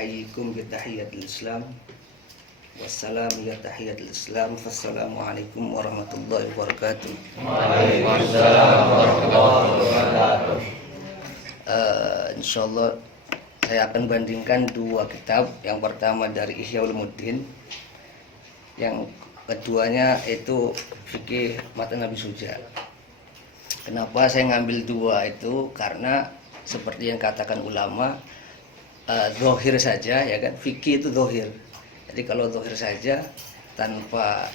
uhayyikum bi tahiyatil Islam. Wassalam ya tahiyatul Islam. Wassalamualaikum warahmatullahi wabarakatuh. Waalaikumsalam warahmatullahi wabarakatuh. Insyaallah saya akan bandingkan dua kitab. Yang pertama dari Ihya Ulumuddin, yang keduanya itu Fikih Matan Nabi Suja. Kenapa saya ngambil dua itu? Karena seperti yang katakan ulama, zahir saja, ya kan, fikih itu zahir. Jadi kalau zahir saja tanpa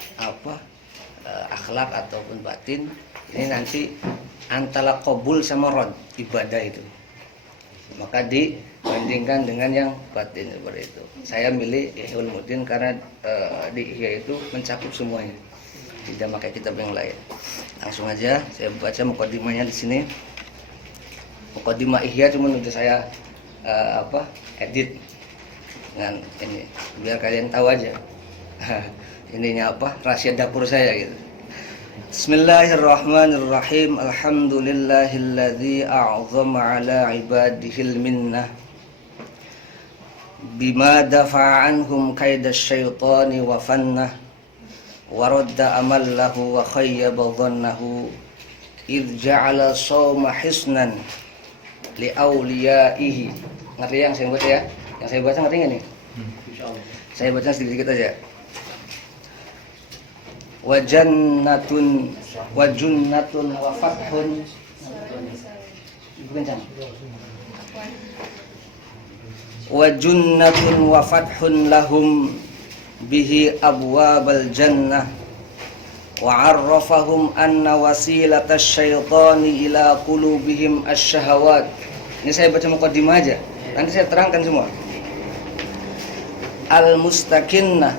akhlak ataupun batin, ini nanti antara qabul sama rad ibadah itu. Maka dibandingkan dengan yang batin seperti itu. Saya milih Ihya Ulumuddin karena di Ihya itu mencakup semuanya, tidak pakai kitab yang lain. Langsung aja saya baca mukadimahnya di sini. Mukadimah Ihya cuma udah saya edit dengan ini biar kalian tahu aja. Ininya rahasia dapur saya gitu. Bismillahirrahmanirrahim. Alhamdulillahilladzi a'zama ala ibadihil minnah bima dafa'a anhum kaidasy syaitani wa fannah wa radda amallahu wa khayyaba dhannahu idz ja'ala shauma hisnan li awliyaihi. Ngerti yang saya baca ya? Yang saya baca ngerti enggak nih? Insyaallah. Saya baca sedikit aja. Wa jannatun wa junnatun wa fathun. Kencang. Wa junnatun wa fathun lahum bihi abwabal jannah wa 'arrafahum anna wasilatasy syaitani ila qulubihim asy-syahawat. Ini saya baca mukadimah aja. Nanti saya terangkan semua. Al-mustaqinnah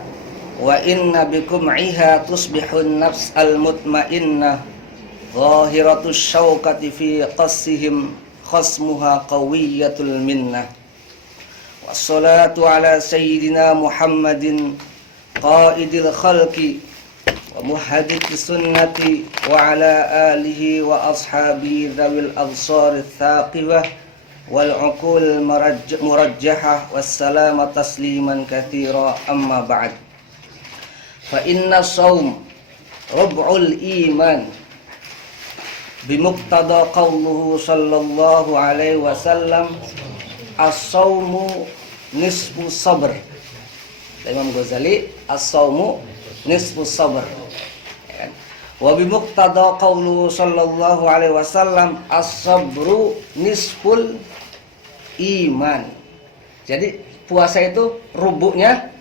wa inna bikum 'iha tusbihun nafs al-mutmainnah zahiratus syaukati fi qassihim khasmuha qawiyatul minnah. Wassalatu ala sayyidina Muhammadin qaidil khalqi wa muhaddits sunnati wa ala alihi wa ashabihi dzawil absar tsaqibah wal uqul murajjahah wassalama tasliman katsira amma ba'd. Fa inna shaum rub'ul iman bimuqtada qauluhu sallallahu alaihi wasallam as-shaumu nisfu sabr. Imam Ghazali, as-shaumu nisfu sabr. Wa bimuqtada qauluhu sallallahu alaihi wasallam as-sabru nisful iman. Jadi puasa itu rubuknya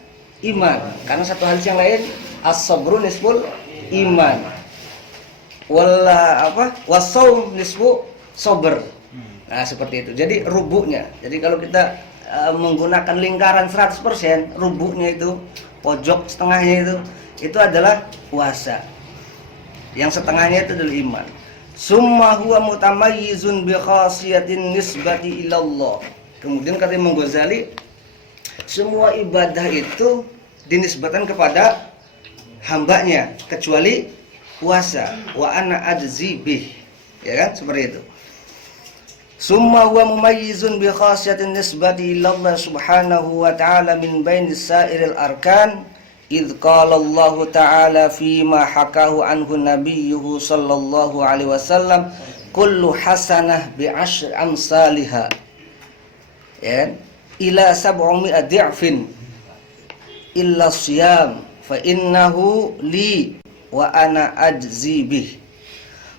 iman. Karena satu hadis yang lain as-sabru nisful iman. Wasaum nisfu sabr. Nah, seperti itu. Jadi rubuknya. Jadi kalau kita menggunakan lingkaran 100%, rubuknya itu, pojok setengahnya itu adalah puasa. Yang setengahnya itu adalah iman. Summa huwa mutamayyizun bi khasiyatin nisbati ilallah. Kemudian kata Imam Ghazali, semua ibadah itu dinisbatkan kepada hambanya kecuali puasa. Wa ana ajzi bih. Ya kan? Seperti itu. Summa huwa mumayyizun bi khasiyatin nisbati ilallah subhanahu wa ta'ala min baini sa'iril arkan. Idh qala Allah ta'ala fima hakahu anhu nabiyyuhu sallallahu alaihi wasallam kullu hasanah bi'ashri amsalihha, ya, ila 700 di'fin illa siyam fa innahu li wa ana ajzi bih.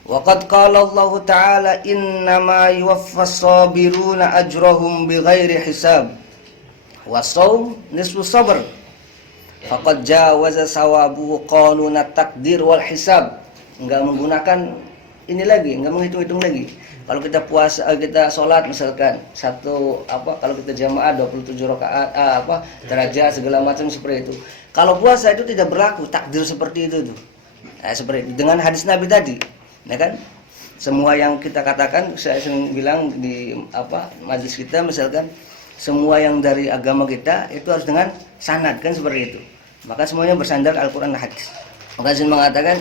Wa qad qala Allah ta'ala innama yuwaffas sabiruna ajrahum bighairi hisab wa shaum nisfu sabr faqad jawaza sawabu qanunat takdir wal hisab. Enggak menggunakan ini lagi, enggak menghitung-hitung lagi. Kalau kita puasa, kita sholat misalkan kalau kita jamaah 27 rakaat derajat segala macam seperti itu. Kalau puasa itu tidak berlaku takdir seperti itu tuh. Nah, seperti itu. Dengan hadis Nabi tadi, ya kan? Semua yang kita katakan, saya sering bilang di majelis kita misalkan, semua yang dari agama kita itu harus dengan sanad, kan seperti itu. Maka semuanya bersandar Al-Quran dan hadis. Maka saya mengatakan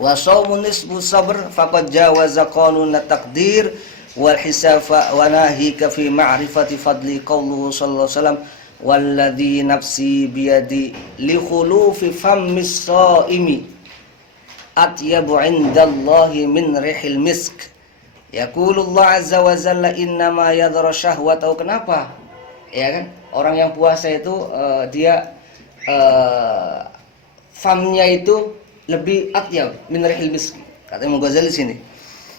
wa shaumun nisfu sabr faqad jawaza qanunat taqdir wal hisafa wa nahika fi ma'rifati fadli qawluhu sallallahu alaihi wasallam walladzi nafsi biyadi li khulufi fammis shaimi atyabu 'indallahi min rihil misk. Yaqulullah azza wa jalla innama yadhara syahwatahu. Kenapa? Ya kan? Orang yang puasa itu dia famnya itu lebih atyab min rihil misk. Kata Imam Ghazali sini.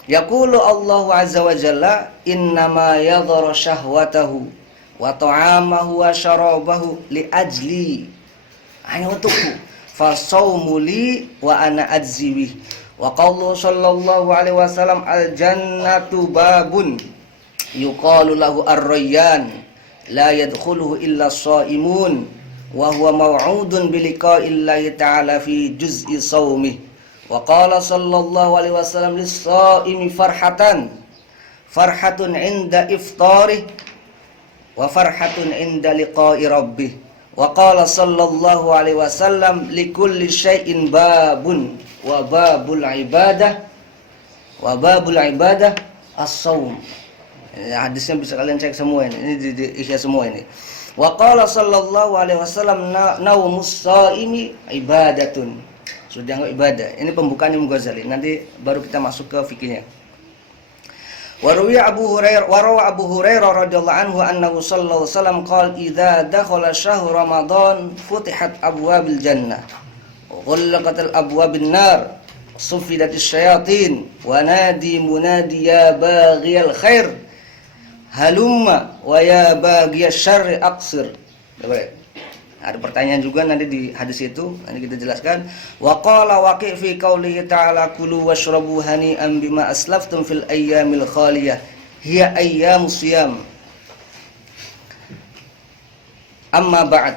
Yaqulu Allahu azza wa jalla innama yadhara syahwatahu wa ta'amahu wa syarabahu li ajli. Hanya untukku. Fa shaumu li wa ana ajzi. Wa qawlu sallallahu alaihi wasallam al-jannatu babun yuqalu lahu ar-rayyan la yadkhuluhu illa as-shaimun wa huwa maw'udun bi liqa'illahi ta'ala fi juz'i shaumih. Wa qala sallallahu alaihi wasallam lis-shaimi farhatun 'inda iftarih wa farhatun 'inda liqa'i rabbih. Wa qala sallallahu alaihi wasallam likulli syai'in babun wa babul ibadah as-shaum. Hadisnya bisa kalian cek semua ini di Ihya semua ini. Wa qala sallallahu alaihi wasallam naumus shaimi ibadatun. Sudah enggak ibadah. Ini pembukaan Imam Ghazali. Nanti baru kita masuk ke fikihnya. Wa rawa Abu Hurairah radhiyallahu anhu annahu sallallahu alaihi wasallam qala idza dakhala syahr Ramadan futihat abwabil jannah wa ghallaqat abwabin nar sufidatis syayatin wa nadi munadi ya baghiyal khair halumma wa ya baghiyasy syarri aqsir. Ada pertanyaan juga nanti di hadis itu, nanti kita jelaskan. Wa qala waqi fi qoulihi ta'ala kulu washrabu hani'an bima aslaftum fil ayyamil khaliyah hiya ayyamus shiyam. Amma ba'd.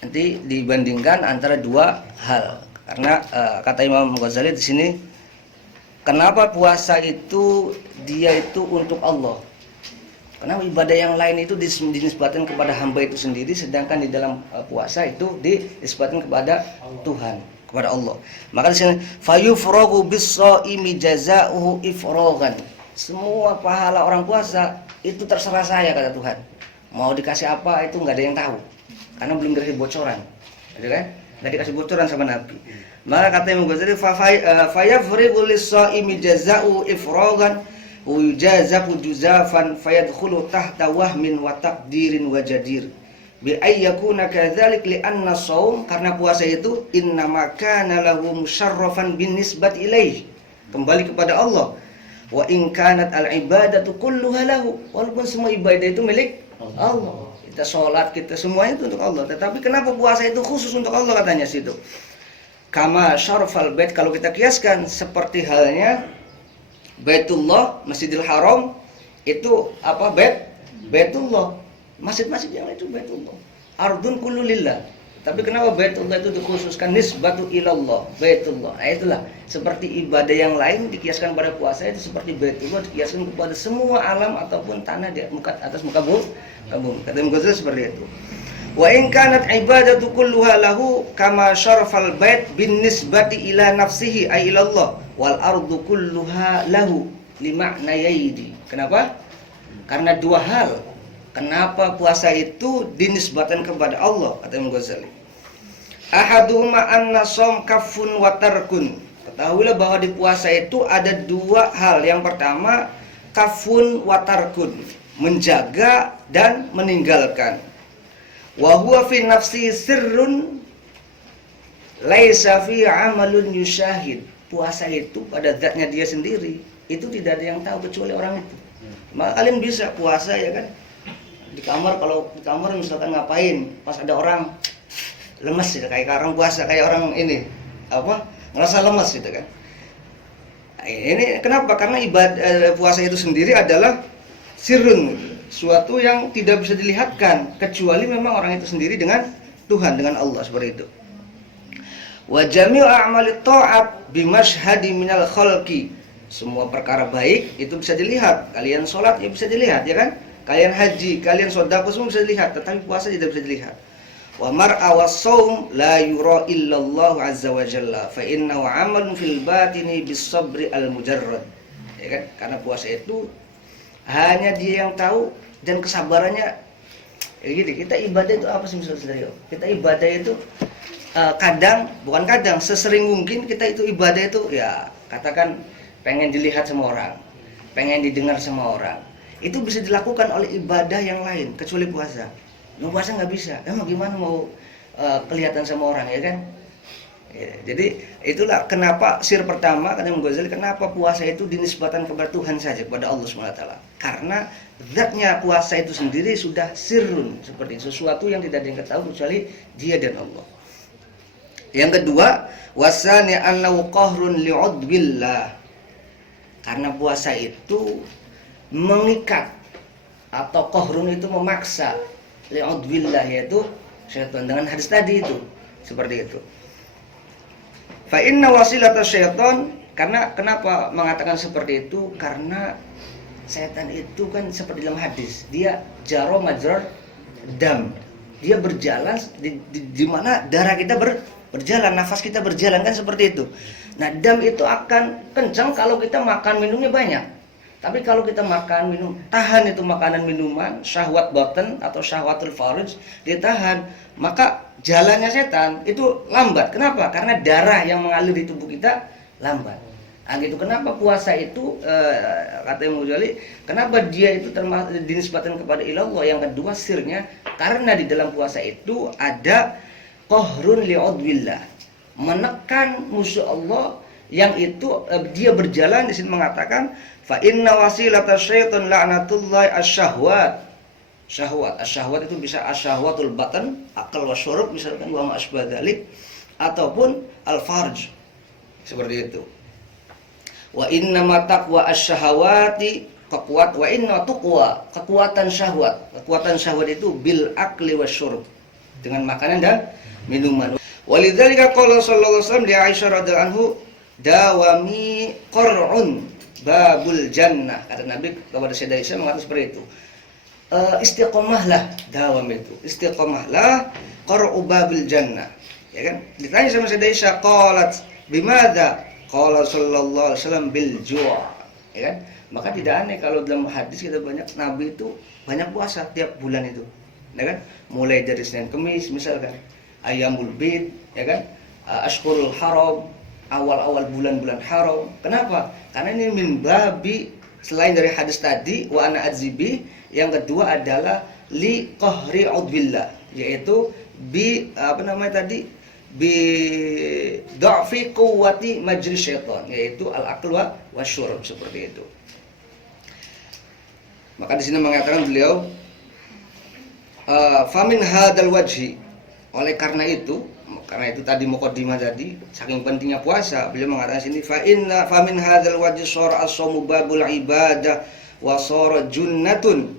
Nanti dibandingkan antara dua hal. Karena kata Imam Ghazali di sini, kenapa puasa itu dia itu untuk Allah? Karena ibadah yang lain itu dinisbatkan kepada hamba itu sendiri, sedangkan di dalam puasa itu dinisbatkan kepada Tuhan, kepada Allah. Maka di sini fayufragu bis-shaimi jazaohu ifragan. Semua pahala orang puasa itu terserah saya, kata Tuhan. Mau dikasih apa itu nggak ada yang tahu, karena belum dikasih bocoran, gitu kan? Nggak dikasih bocoran sama Nabi. Maka kata Imam Ghazali fayufragu lis-shaimi jazaohu ifragan yujazafu juzafan fayadkhulu tahta wahmin wa taqdirin wa jadir bi ay yakuna kadzalik li anna shaum, karena puasa itu innama kana lahu musharrafan bin nisbati ilaih, kembali kepada Allah. Wa in kanat al ibadatu kulluha lahu, walaupun semua ibadah itu milik Allah, kita sholat, kita semuanya itu untuk Allah, tetapi kenapa puasa itu khusus untuk Allah, katanya situ. Kama syarfal bait, kalau kita kiaskan seperti halnya Baitullah, Masjidil Haram itu apa? Baitullah. Masjid-masjid yang lain itu Baitullah. Ardun kullu lillah. Tapi kenapa Baitullah itu dikhususkan nisbatu ilallah, Baitullah. Nah, itulah seperti ibadah yang lain dikiaskan pada puasa, itu seperti Baitullah dikiaskan kepada semua alam ataupun tanah di atas muka bumi. Kata Imam Ghazali seperti itu. Wa in kanat ibadatu kulluha lahu kama syarafal bait bin nisbati ila nafsihi ay ilallah wal ardu kulluha lahu lima'nayaini. Kenapa? Karena dua hal. Kenapa puasa itu dinisbatkan kepada Allah, kata Imam Ghazali. Ahaduhuma anna shaum kafun wa tarkun. Ketahuilah bahwa di puasa itu ada dua hal. Yang pertama kafun wa tarkun, menjaga dan meninggalkan. Wa huwa fi nafsi sirrun laisa fi amalun yusyahid. Puasa itu pada zatnya dia sendiri, itu tidak ada yang tahu kecuali orang itu. Maka kalian bisa puasa, ya kan, di kamar. Kalau di kamar misalkan ngapain, pas ada orang lemes gitu, kayak orang puasa, kayak orang ini apa, ngerasa lemes gitu kan. Ini kenapa? Karena ibadah puasa itu sendiri adalah sirrun, suatu yang tidak bisa dilihatkan kecuali memang orang itu sendiri dengan Tuhan, dengan Allah, seperti itu. Wa jami'u a'malit ta'at bimashhadi minal khalqi. Semua perkara baik itu bisa dilihat. Kalian sholat ya bisa dilihat, ya kan? Kalian haji, kalian sedekah semua bisa dilihat, tetapi puasa tidak bisa dilihat. Wa mar'a was-shaum la yura illallah azza wa jalla fa innahu 'amalun fil batini bis-sabri al-mujarrad. Ya kan? Karena puasa itu hanya dia yang tahu dan kesabarannya. Ya gini, kita ibadah itu apa sih misalnya? Kita ibadah itu bukan kadang, sesering mungkin kita itu ibadah itu ya katakan pengen dilihat sama orang, pengen didengar sama orang. Itu bisa dilakukan oleh ibadah yang lain kecuali puasa. Lu puasa nggak bisa, emang gimana mau kelihatan sama orang, ya kan? Ya, jadi itulah kenapa sir pertama kata Imam Ghazali, kenapa puasa itu dinisbatan kepada Tuhan saja, kepada Allah SWT. Karena zatnya puasa itu sendiri sudah sirrun, seperti sesuatu yang tidak ada yang ketahui kecuali dia dan Allah. Yang kedua, wasani annahu qahrun li'udbillah. Karena puasa itu mengikat atau qahrun itu memaksa li'udbillah, yaitu syaitan, dengan hadis tadi itu seperti itu. Fa inna wasilata syaitan, karena kenapa mengatakan seperti itu? Karena setan itu kan seperti dalam hadis, dia jaro majrar dam, dia berjalan di mana darah kita berjalan, nafas kita berjalan, kan seperti itu. Nah, dam itu akan kencang kalau kita makan minumnya banyak. Tapi kalau kita makan minum, tahan itu makanan minuman, syahwat batin atau syahwatul farj ditahan, maka jalannya setan itu lambat. Kenapa? Karena darah yang mengalir di tubuh kita lambat. Nah, gitu. Kenapa puasa itu kata Imam Ghazali, kenapa dia itu dinisbatkan kepada ilallah? Yang kedua sirnya, karena di dalam puasa itu ada qahrun li'udwillah, menekan musuh Allah, yang itu dia berjalan. Di sini mengatakan fa inna wasilata syaitan la'natullah asyahwat. Syahwat itu bisa asyahwatul batan, akal wa syurub misalkan, wa ma asbadalik, ataupun al-farj seperti itu. Wa inna ma taqwa asyahawati kekuat, wa inna tuqwa, kekuatan syahwat itu bil akli wa syurub, dengan makanan dan minuman. Walidzalika qala sallallahu alaihi wasallam li Aisyah radhiyallahu anhu, dawami qar'un babul jannah. Kata Nabi kepada Sayyidah Aisyah mengatakan seperti itu. Istiqomahlah, dawam itu. Istiqomahlah qar'u babil jannah. Ya kan? Ditanya sama Sayyidah Aisyah, qalat bimadza? Qala sallallahu alaihi wasallam bil ju'. Ya kan? Maka tidak aneh kalau dalam hadis kita banyak Nabi itu banyak puasa tiap bulan itu. Ya kan? Mulai dari Senin Kamis misalkan, Ayyamul Bid, ya kan? Ashhurul Haram, awal-awal bulan-bulan haram. Kenapa? Karena ini min babi, selain dari hadis tadi wa ana adzibi, yang kedua adalah li qahri udbillah, yaitu bi bi dha'fi quwwati majri syaitan, yaitu al-aql wa syurub, seperti itu. Maka di sini mengatakan beliau famin hadzal wajhi, oleh karena itu tadi muqaddimah tadi, saking pentingnya puasa, beliau mengatakan sini fa min hadzal wajhi shara as-shamu babul ibadah wa shara junnatun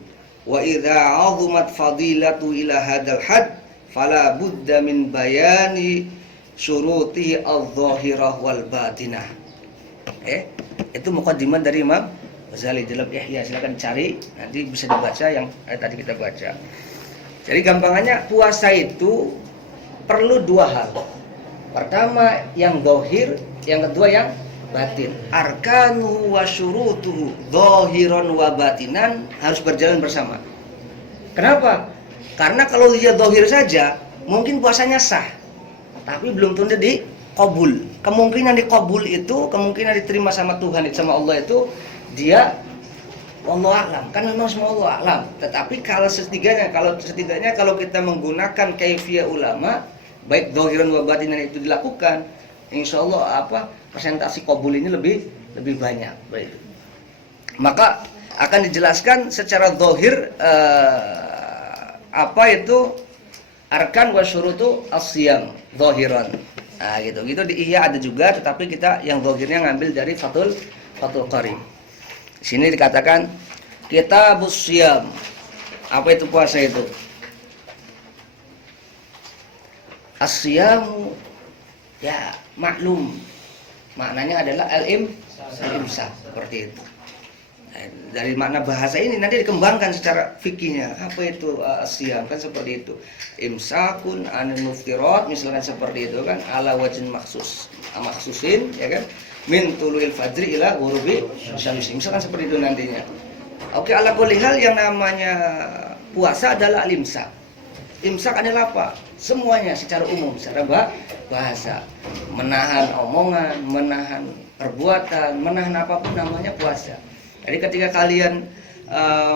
wa idza 'azumat fadilatu ila hadzal had fala budda min bayani syuruti adh-dhahirah wal batinah. Itu muqaddimah dari Imam Ghazali dalam Ihya, silakan cari, nanti bisa dibaca yang tadi kita baca. Jadi gampangannya puasa itu perlu dua hal. Pertama yang zahir, yang kedua yang batin. Arkanuhu wa syurutuhu zahiran wa batinan harus berjalan bersama. Kenapa? Karena kalau dia zahir saja, mungkin puasanya sah, tapi belum tentu dikabul. Kemungkinan dikabul itu, kemungkinan diterima sama Tuhan, sama Allah itu, dia wallahu a'lam, kan memang semua Allah a'lam. Tetapi kalau setidaknya kalau kita menggunakan kaifiyah ulama, baik zahiran wa batinan itu dilakukan, insya Allah persentase qabul ini lebih banyak. Baik. Maka akan dijelaskan secara zahir apa itu arkan wa syurutu as-siyam zahiran. Nah, gitu di Ihya ada juga, tetapi kita yang zahirnya ngambil dari Fathul Qarib. Di sini dikatakan kitabus siyam. Apa itu puasa itu? As-siyamu ya maklum, maknanya adalah al-imsak, seperti itu. Dari makna bahasa ini nanti dikembangkan secara fikihnya. Apa itu siam? Kan seperti itu. Imsakun anil muftirat, misalkan seperti itu kan, ala wajin maksusin, ya kan? Min tuluil fajri ila ghurubi syamsi. Misalkan seperti itu nantinya. Oke, ala kulli hal yang namanya puasa adalah al-imsak. Imsak adalah apa? Semuanya secara umum, secara bahasa. Menahan omongan, menahan perbuatan, menahan apapun namanya puasa. Jadi ketika kalian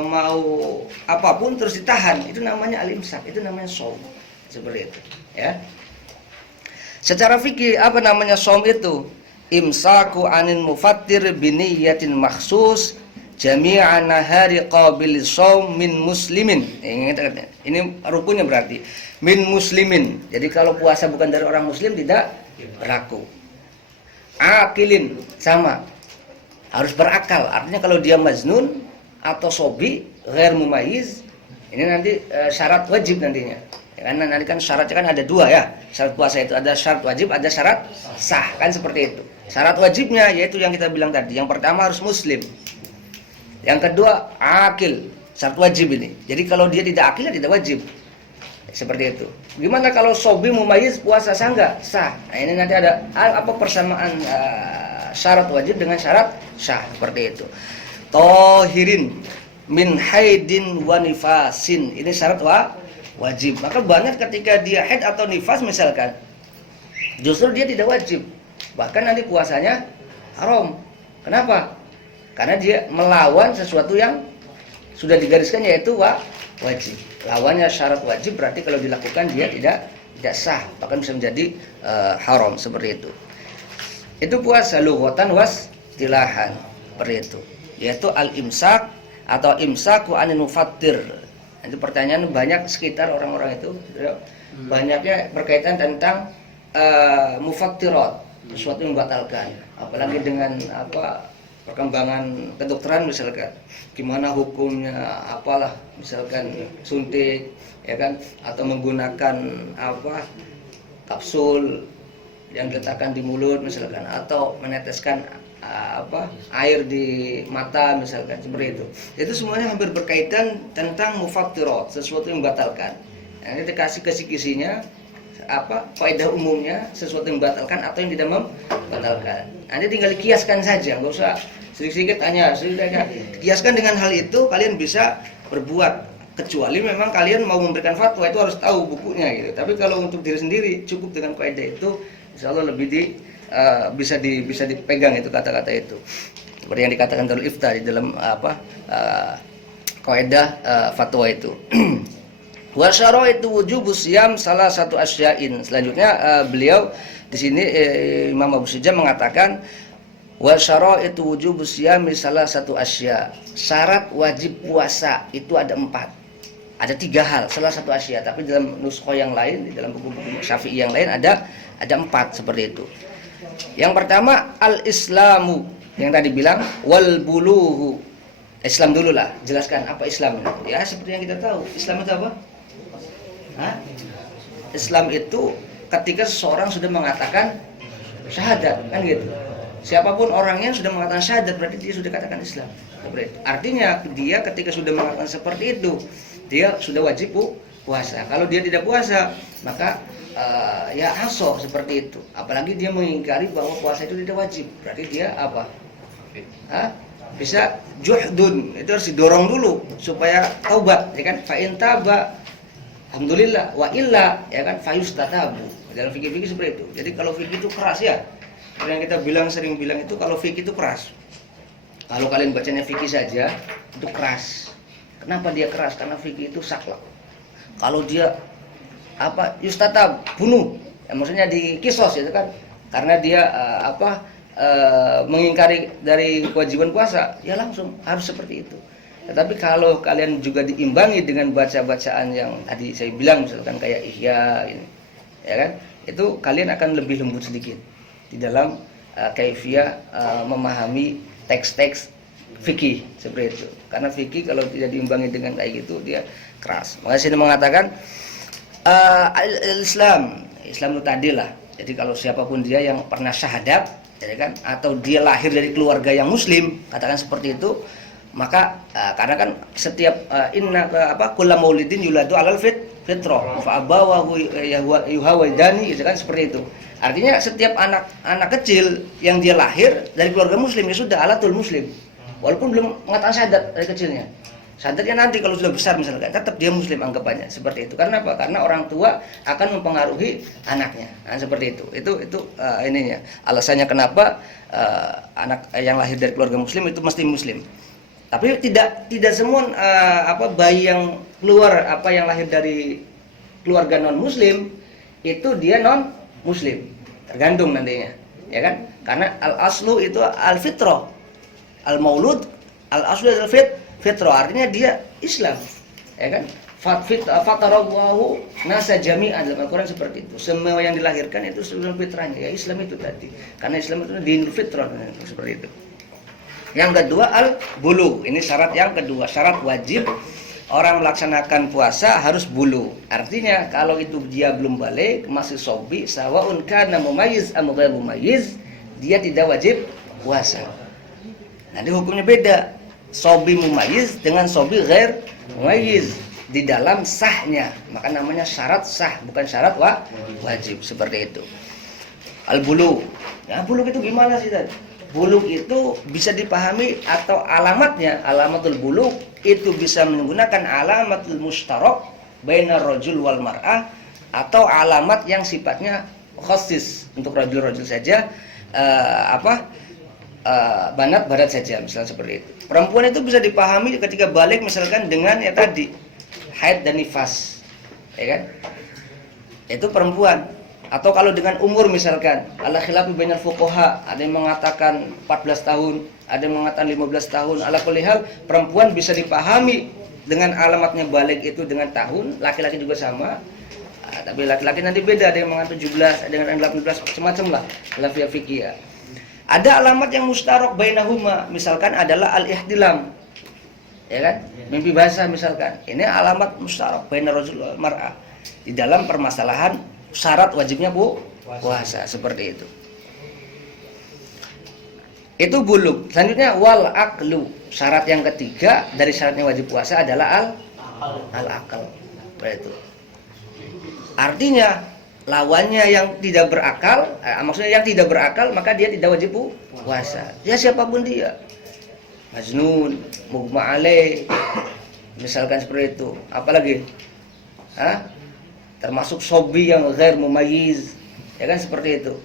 mau apapun terus ditahan, itu namanya al-imsak, itu namanya shaum. Seperti itu, ya. Secara fikih apa namanya shaum itu? Imsaku anin mufattir biniyatin makhsus jami'an nahari qabil shaum min muslimin. Ini rukunnya berarti min muslimin. Jadi kalau puasa bukan dari orang muslim tidak berlaku. Akilin sama. Harus berakal. Artinya kalau dia majnun atau sobi, ghair mumayyiz, ini nanti syarat wajib nantinya. Ya, karena nanti kan syaratnya kan ada dua ya. Syarat puasa itu ada syarat wajib, ada syarat sah, kan seperti itu. Syarat wajibnya yaitu yang kita bilang tadi. Yang pertama harus muslim. Yang kedua akil, syarat wajib ini. Jadi kalau dia tidak akil, tidak wajib. Seperti itu. Gimana kalau sobi mumayyiz puasa sah nggak? Sah. Nah ini nanti ada apa persamaan syarat wajib dengan syarat sah, seperti itu. Tohirin min haidin wa nifasin, ini syarat wajib. Maka banyak ketika dia haid atau nifas misalkan, justru dia tidak wajib, bahkan nanti puasanya haram. Kenapa? Karena dia melawan sesuatu yang sudah digariskan, yaitu wajib. Lawannya syarat wajib, berarti kalau dilakukan dia tidak sah, bahkan bisa menjadi haram, seperti itu. Itu puasa lughatan was tilahan, seperti itu. Yaitu al-imsak atau imsaku anin mufattir. Itu pertanyaan banyak sekitar orang-orang itu, banyaknya berkaitan tentang mufattirat, sesuatu yang membatalkan. Apalagi dengan perkembangan kedokteran misalkan, gimana hukumnya, apalah misalkan suntik, ya kan, atau menggunakan kapsul yang diletakkan di mulut misalkan, atau meneteskan air di mata misalkan, seperti itu. Itu semuanya hampir berkaitan tentang mufattirat, sesuatu yang membatalkan. Nah, ini dikasih kisi-kisinya kaidah umumnya, sesuatu yang membatalkan atau yang tidak membatalkan. Nanti tinggal kiaskan saja, nggak usah sedikit-sedikit tanya, kiaskan dengan hal itu kalian bisa berbuat, kecuali memang kalian mau memberikan fatwa, itu harus tahu bukunya gitu. Tapi kalau untuk diri sendiri cukup dengan kaidah itu, insyaallah lebih bisa dipegang itu kata-kata itu. Seperti yang dikatakan Darul Ifta di dalam kaidah fatwa itu. Wa syaraitu wujubus siyam salah satu asya'in. Selanjutnya beliau di sini Imam Abu Syuja mengatakan wa syaraitu wujubus siyam salah satu asya'. Syarat wajib puasa itu ada 4. Ada 3 hal, salah satu asya', tapi dalam nuskho yang lain, di dalam buku-buku Syafi'i yang lain ada 4 seperti itu. Yang pertama al-islamu, yang tadi bilang wal buluhu. Islam dulu lah, jelaskan apa Islam itu. Ya seperti yang kita tahu, Islam itu apa? Islam itu ketika seseorang sudah mengatakan syahadat, kan gitu. Siapapun orangnya sudah mengatakan syahadat, berarti dia sudah katakan Islam. Artinya dia ketika sudah mengatakan seperti itu, dia sudah wajib puasa. Kalau dia tidak puasa, maka ya aso seperti itu. Apalagi dia mengingkari bahwa puasa itu tidak wajib, berarti dia apa? Bisa juhdun, itu harus didorong dulu supaya taubat, ya kan? Fa in taba alhamdulillah, wa illa, ya kan, fayustatabu. Dalam fikih-fikih seperti itu. Jadi kalau fikih itu keras ya. Yang kita sering bilang itu kalau fikih itu keras. Kalau kalian bacanya fikih saja itu keras. Kenapa dia keras? Karena fikih itu saklek. Kalau dia yustatab, bunuh. Ya, maksudnya dikisos itu kan. Karena dia mengingkari dari kewajiban puasa, ya langsung harus seperti itu. Tetapi kalau kalian juga diimbangi dengan baca-bacaan yang tadi saya bilang, misalkan kayak Ihya ini, ya kan, itu kalian akan lebih lembut sedikit di dalam kaifiyah memahami teks-teks fikih seperti itu. Karena fikih kalau tidak diimbangi dengan kayak gitu dia keras. Maka sini mengatakan Islam itu tadi lah. Jadi kalau siapapun dia yang pernah syahadat, ya kan, atau dia lahir dari keluarga yang muslim, katakan seperti itu, Maka karena kan setiap kullu maulidin yuladu alal fitrah fa abawahu yuhawidani, gitu kan, seperti itu. Artinya setiap anak kecil yang dia lahir dari keluarga muslim ya sudah alatul muslim. Walaupun belum mengatakan syahadat dari kecilnya. Syahadatnya nanti kalau sudah besar misalkan, tetap dia muslim anggapannya seperti itu. Karena apa? Karena orang tua akan mempengaruhi anaknya. Nah, seperti itu. Itu ininya. Alasannya kenapa anak yang lahir dari keluarga muslim itu mesti muslim. Tapi tidak semua bayi yang keluar yang lahir dari keluarga non muslim itu dia non muslim. Tergantung nantinya, ya kan? Karena al aslu itu al fitrah. Al maulud al aslu al fitrah, artinya dia Islam, ya kan? Fatarallahu nasa jami'an, dalam Al-Qur'an seperti itu. Semua yang dilahirkan itu sebenarnya fitrahnya, ya Islam itu tadi. Karena Islam itu dinul fitrah, seperti itu. Yang kedua al-bulu. Ini syarat yang kedua, syarat wajib orang melaksanakan puasa harus bulu. Artinya kalau itu dia belum balik, masih sobi, sawaun kana mumayyiz am ghairu mumayyiz, dia tidak wajib puasa. Nanti hukumnya beda. Sobi mumayyiz dengan sobi ghair mumayyiz di dalam sahnya. Maka namanya syarat sah, bukan syarat wajib, seperti itu. Al-bulu. Nah, bulu itu gimana sih tadi? Buluk itu bisa dipahami atau alamatnya, alamatul buluk itu bisa menggunakan alamatul mustarak bainar rajul wal mar'ah, atau alamat yang sifatnya khusus untuk rajul-rajul saja, banat barat saja, misalnya seperti itu. Perempuan itu bisa dipahami ketika balik misalkan dengan ya tadi haid dan nifas, ya kan? Itu perempuan. Atau kalau dengan umur misalkan, ala khilafi bainal fuqaha, ada yang mengatakan 14 tahun, ada yang mengatakan 15 tahun. Ala kulli hal, perempuan bisa dipahami dengan alamatnya balik itu dengan tahun, laki-laki juga sama. Tapi laki-laki nanti beda, ada yang mengatakan 17, ada yang mengatakan 18, semacam lah, khilafiyah fikih. Ada alamat yang mustarok bainahuma, misalkan adalah al-ihtilam. Ya kan? Mimpi basah misalkan. Ini alamat mustarok bainar rajul wal mar'ah. Di dalam permasalahan syarat wajibnya puasa, seperti itu. Itu buluk. Selanjutnya wal aklu. Syarat yang ketiga dari syaratnya wajib puasa adalah al akal. Itu. Artinya lawannya yang tidak berakal, maksudnya yang tidak berakal, maka dia tidak wajib puasa. Ya siapapun dia. Majnun, mughma alaih, misalkan seperti itu. Apalagi? Termasuk sobi yang ghair mumayyiz, ya kan, seperti itu.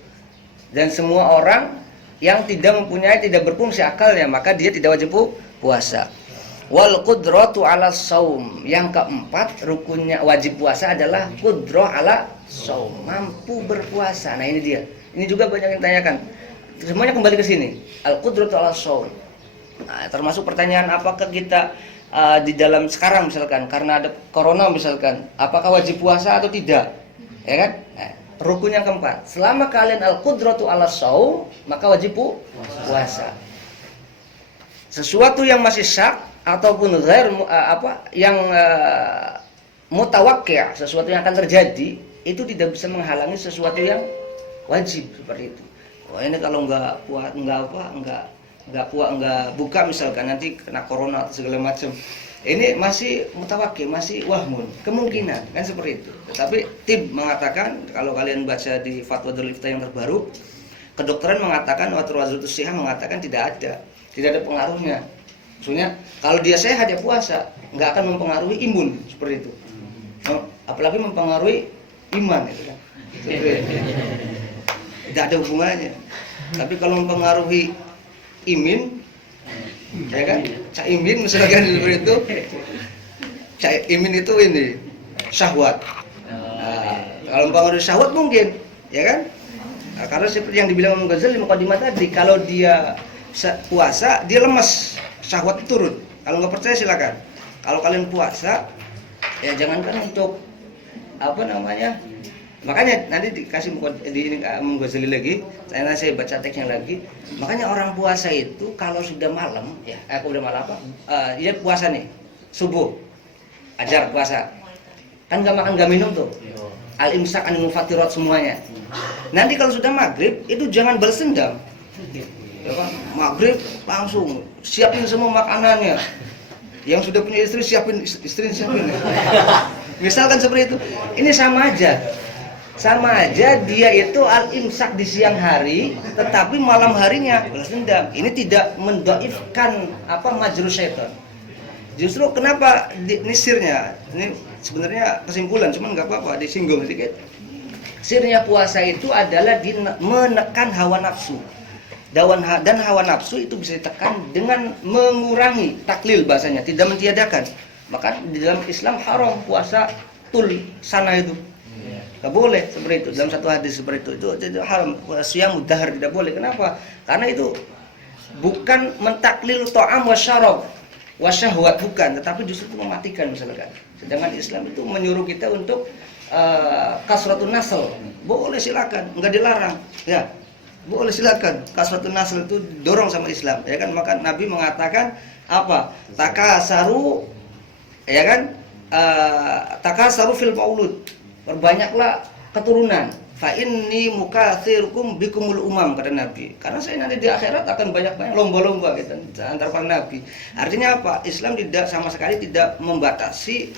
Dan semua orang yang tidak berfungsi akalnya, maka dia tidak wajib puasa. Wal qudratu ala saum. Yang keempat rukunnya wajib puasa adalah qudrah ala saum, mampu berpuasa. Nah ini dia. Ini juga banyak yang tanyakan. Semuanya kembali ke sini. Al qudratu ala saum. Nah, termasuk pertanyaan apakah kita di dalam sekarang misalkan karena ada corona misalkan, apakah wajib puasa atau tidak, ya kan? Rukun yang keempat, selama kalian al-qudratu ala shaum, maka wajib puasa. Sesuatu yang masih syak ataupun ghair mutawaqqi', sesuatu yang akan terjadi, itu tidak bisa menghalangi sesuatu yang wajib, seperti itu. Wah, ini kalau enggak buka misalkan nanti kena corona atau segala macam. Ini masih mutawakkil, masih wahmun, kemungkinan kan seperti itu. Tetapi tim mengatakan, kalau kalian baca di Fatwa Darul Iftah yang terbaru, kedokteran mengatakan, Watrawazutus Sihah mengatakan tidak ada pengaruhnya. Maksudnya kalau dia sehat ya puasa, nggak akan mempengaruhi imun seperti itu. Apalagi mempengaruhi iman itu kan. Tidak ada hubungannya. Tapi kalau mempengaruhi imin, ya kan? Caimin misalkan seperti itu. Caimin itu ini syahwat. Kalau mempengaruhi syahwat mungkin, ya kan? Karena seperti yang dibilang Imam Ghazali di Muqaddimah tadi, kalau dia puasa dia lemas, syahwat turun. Kalau nggak percaya silakan. Kalau kalian puasa, ya jangankan untuk makanya nanti dikasih di Imam Ghazali lagi, saya baca teksnya lagi. Makanya orang puasa itu kalau sudah malam, ya udah malam dia puasa nih, subuh, ajar puasa, kan nggak makan nggak minum tuh, al-imsak anil mufattirat semuanya. Nanti kalau sudah maghrib itu jangan balas dendam, ya kan? Maghrib langsung siapin semua makanannya. Yang sudah punya istri siapin siapin. Misalkan seperti itu. Ini sama aja. Sama aja dia itu al-imsak di siang hari, tetapi malam harinya balas dendam. Ini tidak mendoifkan majrus syaitan. Justru kenapa ini sirnya? Ini sebenarnya kesimpulan, cuman nggak apa-apa disinggung sedikit. Sirnya puasa itu adalah menekan hawa nafsu. Dan hawa nafsu itu bisa ditekan dengan mengurangi, taklil bahasanya, tidak mentiadakan. Maka di dalam Islam haram puasa tul sana itu. Nggak boleh seperti itu. Dalam satu hadis seperti itu haram. Siyam mudahar tidak boleh. Kenapa? Karena itu bukan mentaklil ta'am wa syarab wa syahwat, bukan, tetapi justru itu mematikan misalkan. Sedangkan Islam itu menyuruh kita untuk kasratun nasl. Boleh silakan, enggak dilarang. Ya. Boleh silakan. Kasratun nasl itu dorong sama Islam, ya kan? Maka Nabi mengatakan apa? Takasaru, ya kan? Takasaru fil maulud. Perbanyaklah keturunan. Fa inni mukatsirukum bikumul umam, kata Nabi. Karena saya nanti di akhirat akan banyak-banyak lomba-lomba gitu antar para nabi. Artinya apa? Islam tidak sama sekali tidak membatasi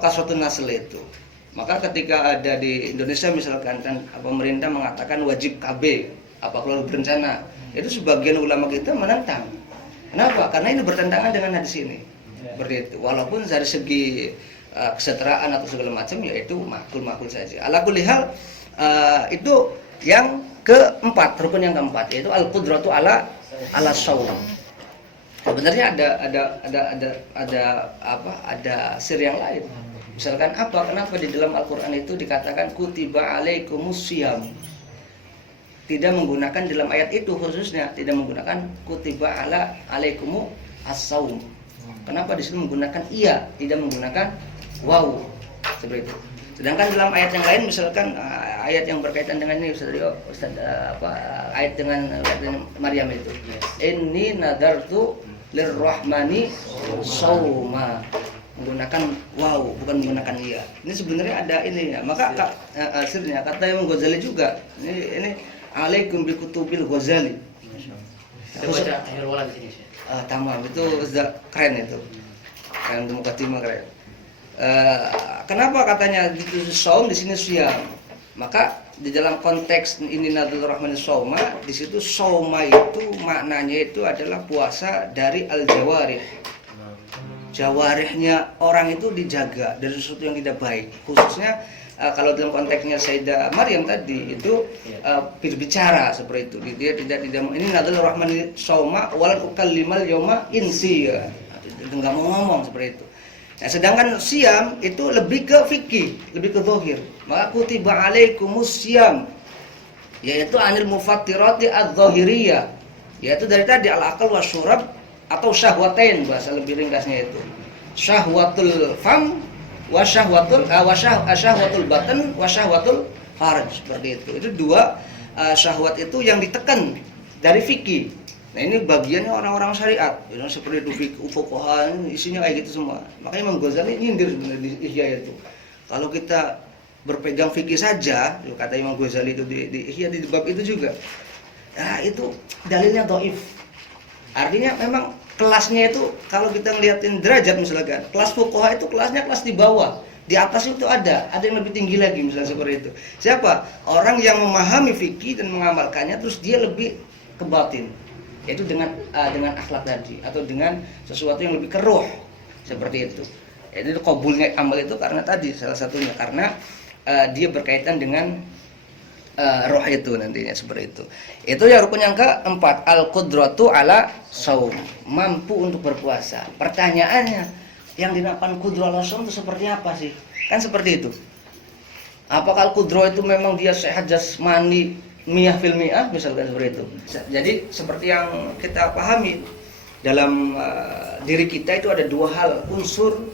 kasratun nasl itu. Maka ketika ada di Indonesia misalkan kan pemerintah mengatakan wajib KB kalau berencana, itu sebagian ulama kita menentang. Kenapa? Karena ini bertentangan dengan hadis ini. Seperti itu. Walaupun dari segi kesetaraan atau segala macam yaitu makul saja. Ala kulli hal itu yang keempat, rukun yang keempat yaitu al-qudratu ala shaum. Sebenarnya ada sir yang lain. Misalkan kenapa di dalam Al-Qur'an itu dikatakan kutiba alaikumusiyam. Tidak menggunakan dalam ayat itu khususnya tidak menggunakan kutiba alaikumu as-saum. Kenapa di situ menggunakan iya, tidak menggunakan wow, seperti itu. Sedangkan dalam ayat yang lain misalkan ayat yang berkaitan dengan ini ayat dengan Maryam itu. Inni nadartu lirrahmani shauma. Menggunakan wow, bukan menggunakan iya. Ini sebenarnya ada ini ya. Maka akhirnya kata Imam Ghazali juga. Ini alaikum bi kutubil Ghazali. Kita baca akhir walan di sini. Tamam, itu sudah keren itu. Keren untuk mukadimah keren. Kenapa katanya itu saum di sini siyam? Maka di dalam konteks ini nadul rahmanis sauma, di situ sauma itu maknanya itu adalah puasa dari al-jawarih. Jawarihnya orang itu dijaga dari sesuatu yang tidak baik. Khususnya kalau dalam konteksnya Sayyidah Maryam tadi itu berbicara seperti itu. Dia tidak ini nadul rahmanis sauma wal ukallimal yauma insiya. Enggak mau ngomong seperti itu. Nah, sedangkan siam itu lebih ke fikih, lebih ke zahir. Maka kutiba alaikumus siam, yaitu anil mufattirati adz-dzahiriyah, yaitu dari tadi al-aqal wasyurab atau syahwatain bahasa lebih ringkasnya itu. Syahwatul fam wa syahwatul batan wa syahwatul farj, seperti itu. Itu dua syahwat itu yang ditekan dari fikih. Nah ini bagiannya orang-orang syariat, seperti itu fuqaha isinya kayak gitu semua. Makanya Imam Ghazali nyindir sebenarnya di Ihya itu. Kalau kita berpegang fikih saja, kata Imam Ghazali itu di Ihya di bab itu juga. Nah itu dalilnya dhaif. Artinya memang kelasnya itu kalau kita ngeliatin derajat misalkan, kelas fuqaha itu kelasnya kelas di bawah. Di atas itu ada yang lebih tinggi lagi misalnya seperti itu. Siapa? Orang yang memahami fikih dan mengamalkannya terus dia lebih ke batin. Yaitu dengan akhlak tadi atau dengan sesuatu yang lebih keruh seperti itu. Itu qabulnya amal itu karena tadi salah satunya karena dia berkaitan dengan roh itu nantinya seperti itu. Itu ya rukun yang keempat, al-qudratu ala shaum, mampu untuk berpuasa. Pertanyaannya, yang dinamakan qudrah ala shaum itu seperti apa sih? Kan seperti itu. Apakah al-qudrah itu memang dia sehat jasmani miyah fil miyah misalkan seperti itu. Jadi seperti yang kita pahami dalam diri kita itu ada dua hal unsur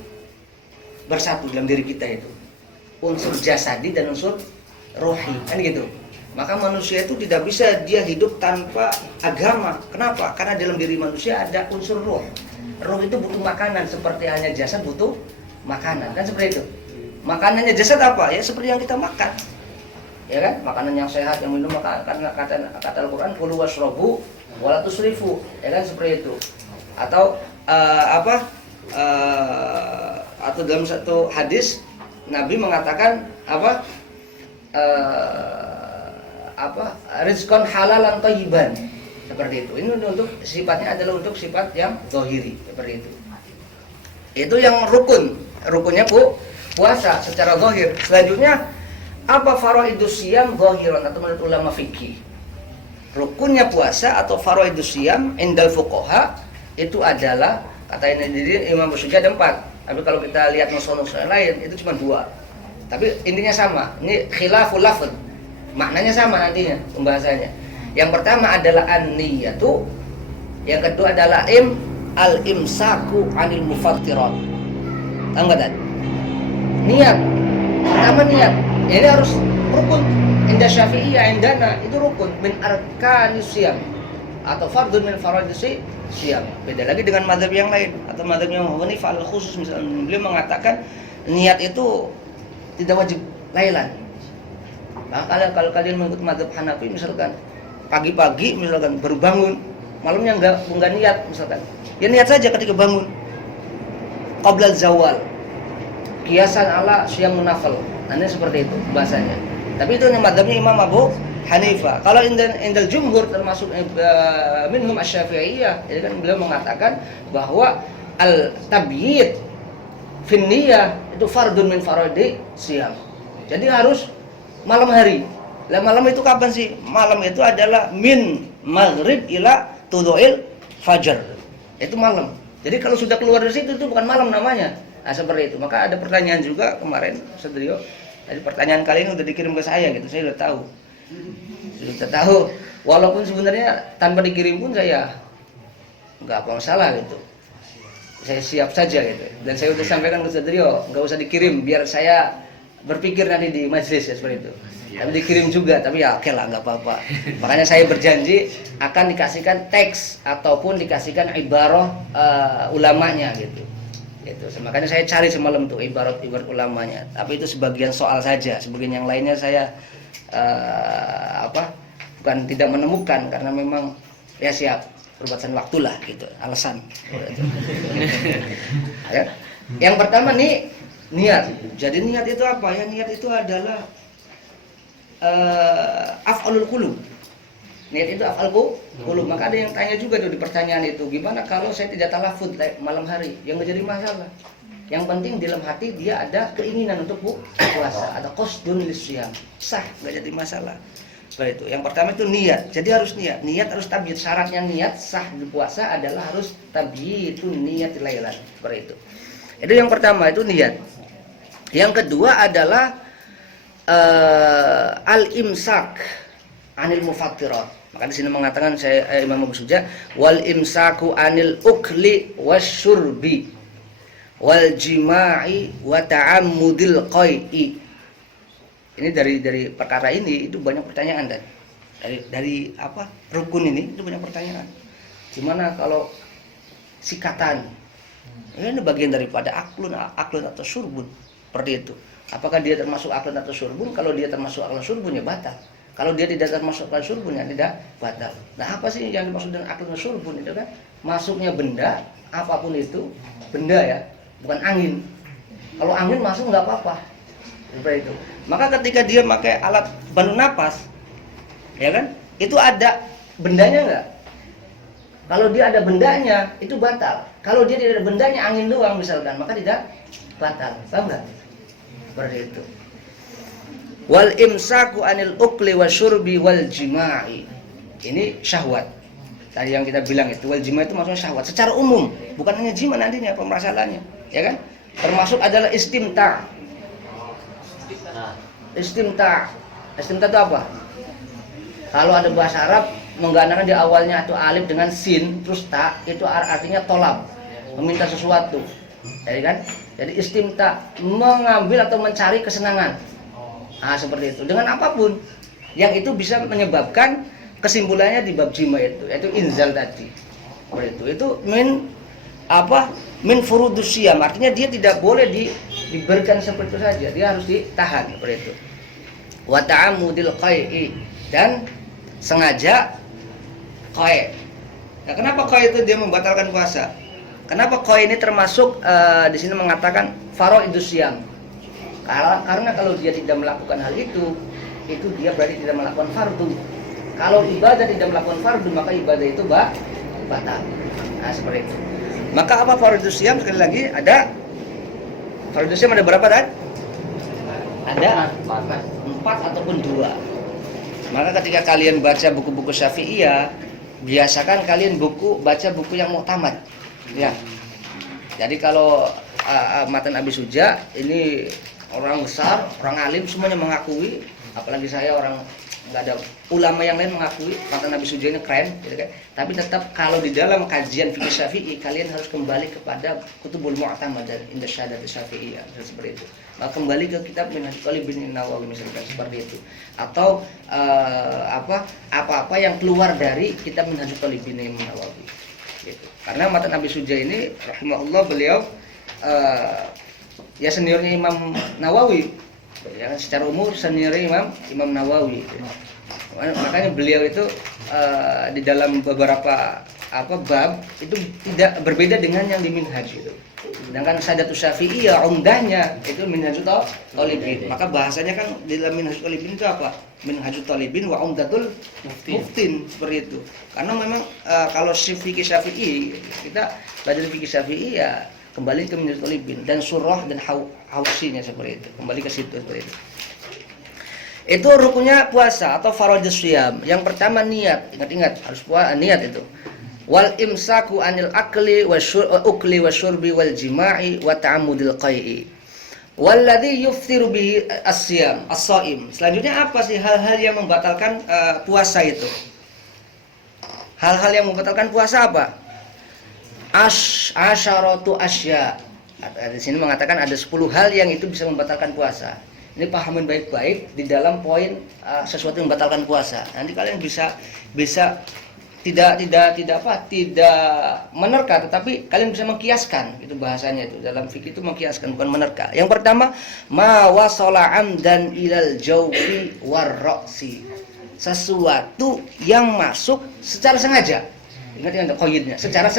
bersatu dalam diri kita itu. Unsur jasadi dan unsur rohi, kan gitu. Maka manusia itu tidak bisa dia hidup tanpa agama. Kenapa? Karena dalam diri manusia ada unsur roh. Roh itu butuh makanan seperti halnya jasad butuh makanan, kan seperti itu. Makanannya jasad apa? Ya seperti yang kita makan. ya kan? Makanan yang sehat, yang minum, maka karena kata Al-Qur'an kulu washrabu wala tusrifu, ya kan, seperti itu. Atau atau dalam satu hadis Nabi mengatakan rizqan halalan thayyiban, seperti itu. Ini untuk sifatnya adalah untuk sifat yang zahiri, seperti itu. Itu yang rukunnya puasa secara zahir. Selanjutnya apa faraidus siyam zahiran atau menurut ulama fikih? Rukunnya puasa atau faraidus siyam indal fuqaha itu adalah, kata ini Imam Busuja ada 4. Tapi kalau kita lihat nusus lain itu cuma 2. Tapi intinya sama. Ini khilaful lafz. Maknanya sama nantinya pembahasannya. Yang pertama adalah an-niyatu, yang kedua adalah al-imsaku 'anil mufattirat. Tahu enggak tadi? Niat. Pertama niat. Ini harus rukun. Indah Syafi'iyah indana itu rukun min arkanis siyam atau fardun min faraidis siyam. Beda lagi dengan mazhab yang lain atau mazhab yang Hanifah al-khusus misalnya. Beliau mengatakan niat itu tidak wajib lailan. Nah, kalau kalian mengikut mazhab Hanafi misalkan pagi-pagi misalkan baru bangun, malamnya enggak niat misalkan. Ya niat saja ketika bangun. Qabla zawal. Kiasan ala siyam nafil. Nah, seperti itu bahasanya. Tapi itu mazhabnya Imam Abu Hanifah. Kalau indal jumhur termasuk minhum asy-Syafi'iyah, jadi kan beliau mengatakan bahwa al-tabyid fin niyah itu fardun min faraidi siyam. Jadi harus malam hari. Lah malam itu kapan sih? Malam itu adalah min maghrib ila tulu'il fajar. Itu malam. Jadi kalau sudah keluar dari situ itu bukan malam namanya. Nah, seperti itu. Maka ada pertanyaan juga kemarin Sedrio. Jadi pertanyaan kali ini udah dikirim ke saya gitu. Saya udah tahu. Sudah tahu. Walaupun sebenarnya tanpa dikirim pun saya nggak apa masalah gitu. Saya siap saja gitu. Dan saya udah sampaikan ke Sedrio, nggak usah dikirim biar saya berpikir nanti di majelis ya seperti itu. Tapi dikirim juga, tapi ya oke lah nggak apa-apa. Makanya saya berjanji akan dikasihkan teks ataupun dikasihkan ibarah ulamanya gitu. Gitu. Makanya saya cari semalam tuh ibarat ulamanya. Tapi itu sebagian soal saja, sebagian yang lainnya saya bukan tidak menemukan karena memang ya siap perbatasan waktu lah gitu, alasan. Ya. Yang pertama nih niat. Jadi niat itu apa ya? Niat itu adalah af'alul qulub. Niat itu af'alul qulub. Maka ada yang tanya juga tuh di pertanyaan itu, gimana kalau saya tidak talafud malam hari? Yang enggak jadi masalah. Yang penting dalam hati dia ada keinginan untuk puasa, ada qasdun lisyam. Sah, enggak jadi masalah. Seperti itu. Yang pertama itu niat. Jadi harus niat. Niat harus tabyid. Syaratnya niat sah di puasa adalah harus tabyidun niat lailan. Seperti itu. Itu yang pertama, itu niat. Yang kedua adalah al-imsak anil mufattirat. Maka di sini mengatakan saya Imam Abu Suja wal imsaku anil ukli wasyurbi wal jima'i wa ta'ammudil qai'i. Ini dari perkara ini itu banyak pertanyaan dan dari apa rukun ini itu banyak pertanyaan. Gimana kalau sikatan? Ini bagian daripada aklun atau syurbun. Seperti itu. Apakah dia termasuk aklun atau syurbun? Kalau dia termasuk aklun syurbun ya batal. Kalau dia tidak termasuk aklun syurbun ya tidak batal. Nah, apa sih yang dimaksud dengan aklun syurbun itu kan? Masuknya benda, apapun itu, benda ya, bukan angin. Kalau angin masuk nggak apa-apa. Seperti itu. Maka ketika dia pakai alat bantu napas, ya kan? Itu ada bendanya nggak? Kalau dia ada bendanya, itu batal. Kalau dia tidak ada bendanya, angin doang misalkan, maka tidak batal. Paham nggak? Seperti itu. Wal imsaku anil ukli wasyurbi wal jima'i. Ini syahwat. Tadi yang kita bilang itu wal jima' itu maksudnya syahwat secara umum, bukan hanya jima nantinya permasalahannya, ya kan? Termasuk adalah istimta'. Istimta' itu apa? Kalau ada bahasa Arab menggandakan di awalnya itu alif dengan sin terus ta, itu artinya tolab, meminta sesuatu. Jadi kan? Jadi istimta, mengambil atau mencari kesenangan. Nah, seperti itu. Dengan apapun yang itu bisa menyebabkan kesimpulannya di bab jima itu, yaitu inzal tadi. Seperti itu. Itu min furudus siyam, artinya dia tidak boleh diberikan seperti itu saja, dia harus ditahan seperti itu. wa ta'amudil qai'i, dan sengaja qai'. Nah, kenapa qai' itu dia membatalkan puasa? Kenapa qai' ini termasuk di sini mengatakan faraidus syiyam? Karena kalau dia tidak melakukan hal itu dia berarti tidak melakukan fardu. Kalau ibadah tidak melakukan fardu, maka ibadah itu batal. Nah, seperti itu. Maka apa faraidus syiyam? Sekali lagi, ada faraidus syiyam ada berapa, Dan? Ada 4 ataupun 2. Maka ketika kalian baca buku-buku Syafi'iyah, biasakan kalian baca buku yang muktamad. Ya. Jadi kalau matan Abi Suja ini orang besar, orang alim semuanya mengakui, apalagi saya orang nggak ada ulama yang lain mengakui matan Abi Suja ini keren, gitu kan. Tapi tetap kalau di dalam kajian fikih Syafi'i kalian harus kembali kepada Kutubul Mu'tamad dan Indah Syahadat Syafi'iyah, seperti itu. Maka kembali ke kitab Minhaj Talibin Nawawi misalkan seperti itu. Atau apa-apa yang keluar dari kitab Minhaj Talibin Nawawi. Gitu. Karena matan Abi Suja ini rahimahullah beliau ya seniornya Imam Nawawi, ya, secara umur seniornya Imam Nawawi. Makanya beliau itu di dalam beberapa bab itu tidak berbeda dengan yang di Minhaj itu. Sedangkan Sadatus Syafi'iyah umdahnya itu Minhajut Talibin. Maka bahasanya kan di dalam Minhajut Talibin itu apa? Minhajut Talibin wa Umdatul Muftin, seperti itu. Karena memang kalau fikih Syafi'i, kita belajar fikih Syafi'i ya kembali ke Minhajut Talibin dan surah dan hawasinya seperti itu. Kembali ke situ seperti itu. Itu rukunnya puasa atau faraidus syiyam. Yang pertama niat. Ingat-ingat harus niat itu. Wal imsaku anil akli ukli wasyurbi wal jima'i wa ta'ammudil qai'i. Walladzi yuftiru bihi as-syiyam as-shaim. Selanjutnya apa sih hal-hal yang membatalkan puasa itu? Hal-hal yang membatalkan puasa apa? Asyaratu asya. Di sini mengatakan ada 10 hal yang itu bisa membatalkan puasa. Ini pahamin baik-baik di dalam poin sesuatu yang membatalkan puasa. Nanti kalian bisa tidak menerka, tetapi kalian bisa mengkiaskan. Itu bahasanya itu dalam fikih itu mengkiaskan, bukan menerka. Yang pertama, ma wasala amdan ilal jawfi warra'si. Sesuatu yang masuk secara sengaja. Ingat qaidnya, secara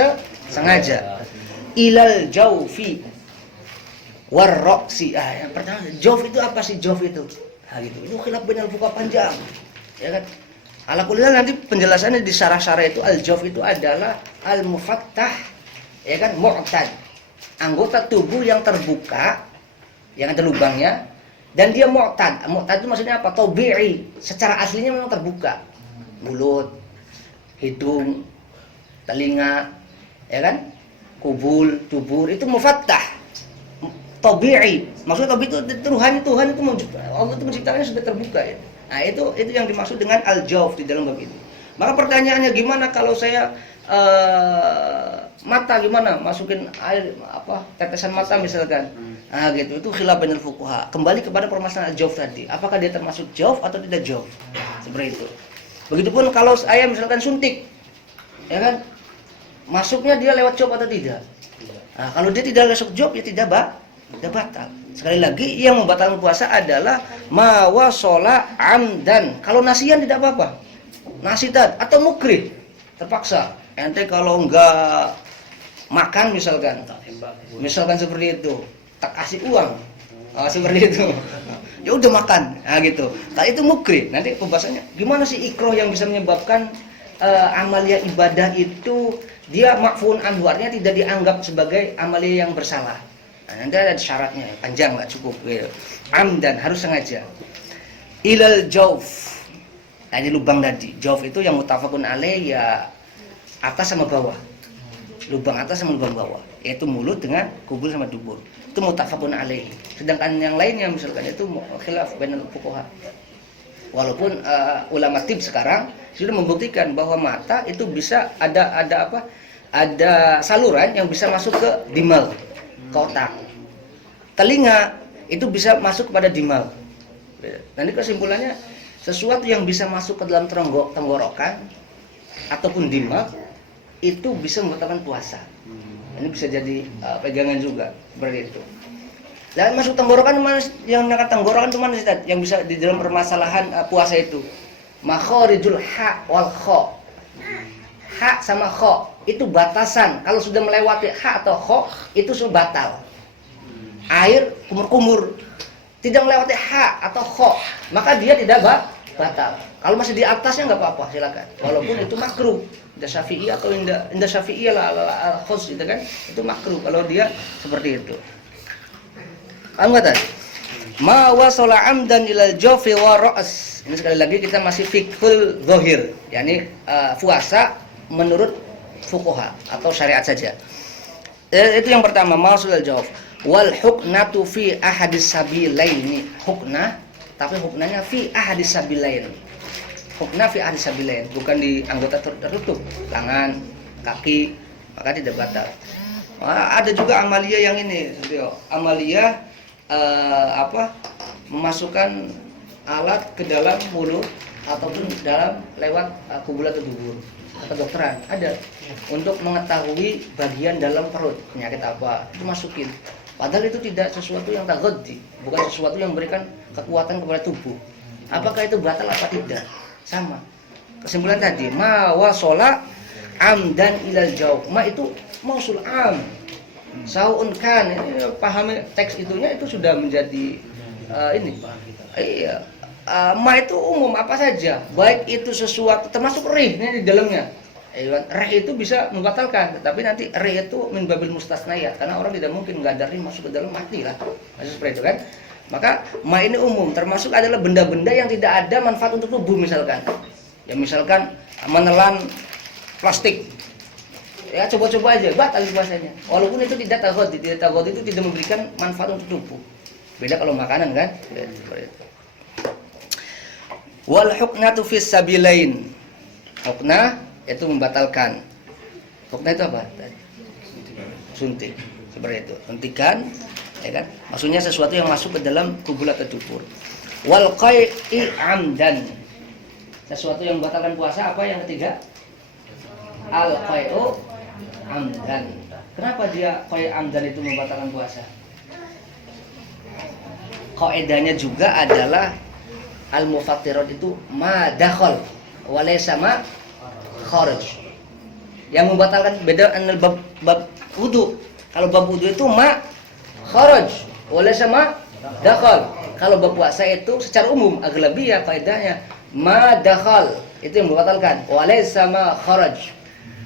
sengaja. Ilal jawfi warroksi. Yang pertama, jawf itu apa sih jawf itu? Nah, gitu. Itu khilaf bainal fuqaha panjang. Ya kan? Ala kulli hal nanti penjelasannya di syarah-syarah itu al-jawf itu adalah al-mufattah, ya kan, mu'tad. Anggota tubuh yang terbuka, yang ada lubangnya, dan dia mu'tad. Mu'tad itu maksudnya apa? Tabi'i. Secara aslinya memang terbuka. Mulut, hidung, telinga, ya kan? Kubul, dubur itu mufattah. Tabi'i. Maksudnya tabi'i itu Tuhan itu Allah itu menciptakannya sudah terbuka ya. Nah, itu yang dimaksud dengan al-jawf di dalam bab ini. Maka pertanyaannya gimana kalau saya mata gimana masukin air tetesan mata misalkan. Nah, gitu. Itu khilaf bainal fuqaha. Kembali kepada permasalahan al-jawf tadi. Apakah dia termasuk jawf atau tidak jawf? Seperti itu. Begitupun kalau saya misalkan suntik. Ya kan? Masuknya dia lewat jawf atau tidak? Nah, kalau dia tidak lewat jawf ya tidak batal. Sekali lagi yang membatalkan puasa adalah ma wasala amdan. Kalau nasian tidak apa-apa. Nasitan atau mukrih, terpaksa. Ente kalau enggak makan misalkan seperti itu, tak kasih uang. Seperti itu. Ya udah makan. Nah gitu. Nah itu mukrih. Nanti pembahasannya gimana sih ikroh yang bisa menyebabkan amalia ibadah itu dia ma'fuun anhu, artinya tidak dianggap sebagai amalia yang bersalah. Nah, nanti ada syaratnya, panjang nggak cukup gitu. Amdan harus sengaja. Ilal jawf. Nah, ini lubang tadi. Jawf itu yang muttafaqun alaih ya atas sama bawah. Lubang atas sama lubang bawah, yaitu mulut dengan kubul sama dubur. Itu muttafaqun alaih. Sedangkan yang lainnya misalkan itu khilaf bainal fuqaha. Walaupun ulama tib sekarang sudah membuktikan bahwa mata itu bisa ada saluran yang bisa masuk ke dimal, ke otak. Telinga itu bisa masuk kepada dimal. Nanti kesimpulannya sesuatu yang bisa masuk ke dalam tenggorokan ataupun dimal itu bisa membatalkan puasa. Ini bisa jadi pegangan juga seperti itu. Dan masuk tenggorokan mana yang menggunakan tenggorokan itu mana Ustaz? Yang bisa di dalam permasalahan puasa itu. Makharijul ha wal kha. Ha sama kha itu batasan. Kalau sudah melewati ha atau kha itu sudah batal. Air kumur-kumur tidak melewati ha atau kha, maka dia tidak batal. Kalau masih di atasnya nggak apa-apa, silakan. Walaupun itu makruh. Indah Syafi'i atau indah Syafi'i ala khos gitu kan, itu makruh kalau dia seperti itu. Paham nggak tadi? Ma wasala amdan ilal jawfi wa ra's. Ini sekali lagi kita masih fiqhul zahir, yakni puasa menurut fuqaha atau syariat saja. Itu yang pertama, ma wasalal jawf. Wal huknatu fi ahadis sabilaini. Huknah, tapi huknanya fi ahadis sabilain. Huknah fi ahadis sabilain, bukan di anggota tertutup, tangan, kaki, maka tidak batal. Ada juga amalia yang ini, amalia memasukkan alat ke dalam mulut ataupun dalam lewat kubulat atau dubur atau dokteran ada untuk mengetahui bagian dalam perut penyakit apa itu masukin, padahal itu tidak sesuatu yang taghaddi, bukan sesuatu yang memberikan kekuatan kepada tubuh. Apakah itu batal apa tidak? Sama kesimpulan tadi, ma wasala amdan ilal jawf. Ma itu mausul am, saun kan, ini pahami teks itunya itu sudah menjadi ini. Iya. Ma itu umum apa saja, baik itu sesuatu termasuk rih ini di dalamnya. Rih itu bisa membatalkan, tetapi nanti rih itu min babil mustasnayat, karena orang tidak mungkin nggak ada rih masuk ke dalam, mati lah. Masih seperti itu kan. Maka ma ini umum, termasuk adalah benda-benda yang tidak ada manfaat untuk tubuh misalkan. Ya misalkan menelan plastik. Ya coba-coba aja, batal puasanya. Walaupun itu tidak taghaddi, itu tidak memberikan manfaat untuk tubuh. Beda kalau makanan kan? Ya, seperti itu. Wal huknatu fis sabilain. Huknah itu membatalkan. Huknah itu apa? Suntik. Seperti itu. Suntikan, ya kan? Maksudnya sesuatu yang masuk ke dalam kubul atau dubur. Wal qai'i amdan. Sesuatu yang membatalkan puasa apa yang ketiga? Al qai'u amdan. Kenapa dia qai' amdan itu membatalkan puasa? Kaidahnya juga adalah al-mufattirat itu ma dakhal wa laysa ma kharaj. Yang membatalkan beda anil bab wudu. Kalau bab wudu itu ma kharaj wa laysa ma dakhal. Kalau bab puasa itu secara umum aghlabiyah kaidahnya ma dakhal, itu yang membatalkan wa laysa ma kharaj.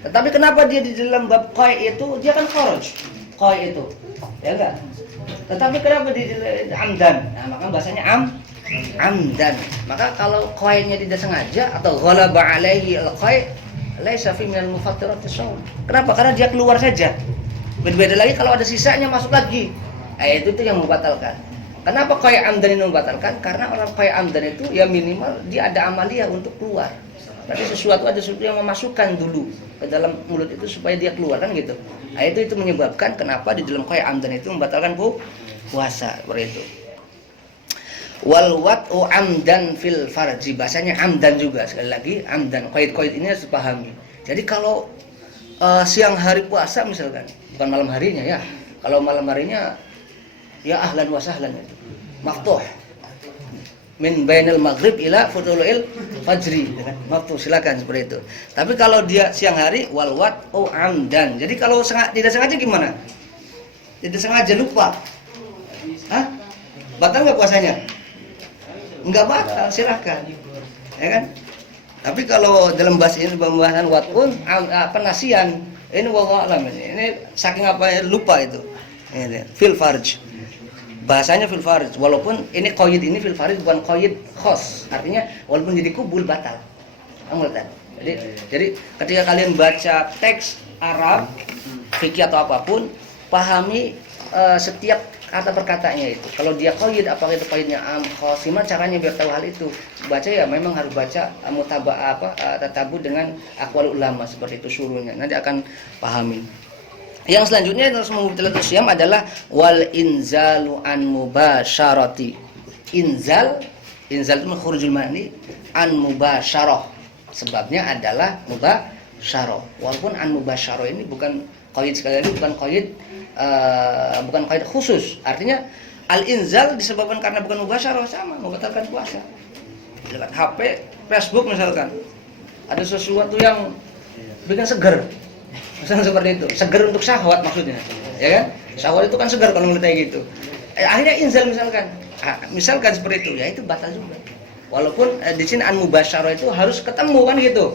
Tetapi kenapa dia di dalam bab qai' itu dia kan kharaj. Qai' itu. Ya enggak? Tetapi kenapa di amdan? Nah, maka bahasanya amdan. Maka kalau qai'nya tidak sengaja atau ghalaba alaihi al-qai' laisa fi minal mufattirati shaum. Kenapa? Karena dia keluar saja. Berbeda lagi kalau ada sisanya masuk lagi. Itu yang membatalkan. Kenapa qai' amdan ini membatalkan? Karena orang qai' amdan itu ya minimal dia ada amalia untuk keluar. Berarti ada sesuatu yang memasukkan dulu ke dalam mulut itu supaya dia keluar kan gitu. Itu menyebabkan kenapa di dalam qai' amdan itu membatalkan puasa seperti itu. Wal wat'u amdan fil farji, bahasanya amdan juga, sekali lagi amdan. Qaid ini harus dipahami. Jadi kalau siang hari puasa misalkan, bukan malam harinya ya. Kalau malam harinya ya ahlan wa sahlan itu. Maftuh. Min bainal maghrib ila futulil fajri, kan? Maftuh, silakan seperti itu. Tapi kalau dia siang hari wal wat'u amdan. Jadi kalau tidak sengaja gimana? Tidak sengaja lupa. Hah? Batal enggak puasanya? Enggak batal, silakan. Ya kan? Tapi kalau dalam bahasa ini pembahasan wat'un nasian, ini wallahu alam ini saking apa lupa itu. Ini fil farj. Bahasanya fil farj, walaupun ini qaid ini fil farj bukan qaid khos. Artinya walaupun jadi kubul batal. Anggota. Jadi ketika kalian baca teks Arab, fikih atau apapun, pahami setiap kata perkataannya itu. Kalau dia qaid, apakah itu qaidnya am khos, gimana caranya biar tahu hal itu? Baca ya memang harus baca tatabu dengan aqwalul ulama seperti itu suruhnya. Nanti akan pahami. Yang selanjutnya yang harus mubtilatus syiyam adalah wal inzalu an mubasyarati. Inzal itu khurujul mani an mubasyarah. Sebabnya adalah mubasyarah. Walaupun an mubasyarah ini bukan qaid, sekali lagi bukan qaid khusus. Artinya Al-inzal disebabkan karena bukan mubasyarah, sama membatalkan puasa. Misalkan HP, Facebook misalkan, ada sesuatu yang bikin seger, misalnya seperti itu, seger untuk syahwat maksudnya, ya kan? Syahwat itu kan seger kalau ngeliat kayak gitu. Akhirnya inzal misalkan seperti itu, ya itu batal juga. Walaupun di sini an-mubasyarah itu harus ketemu kan gitu.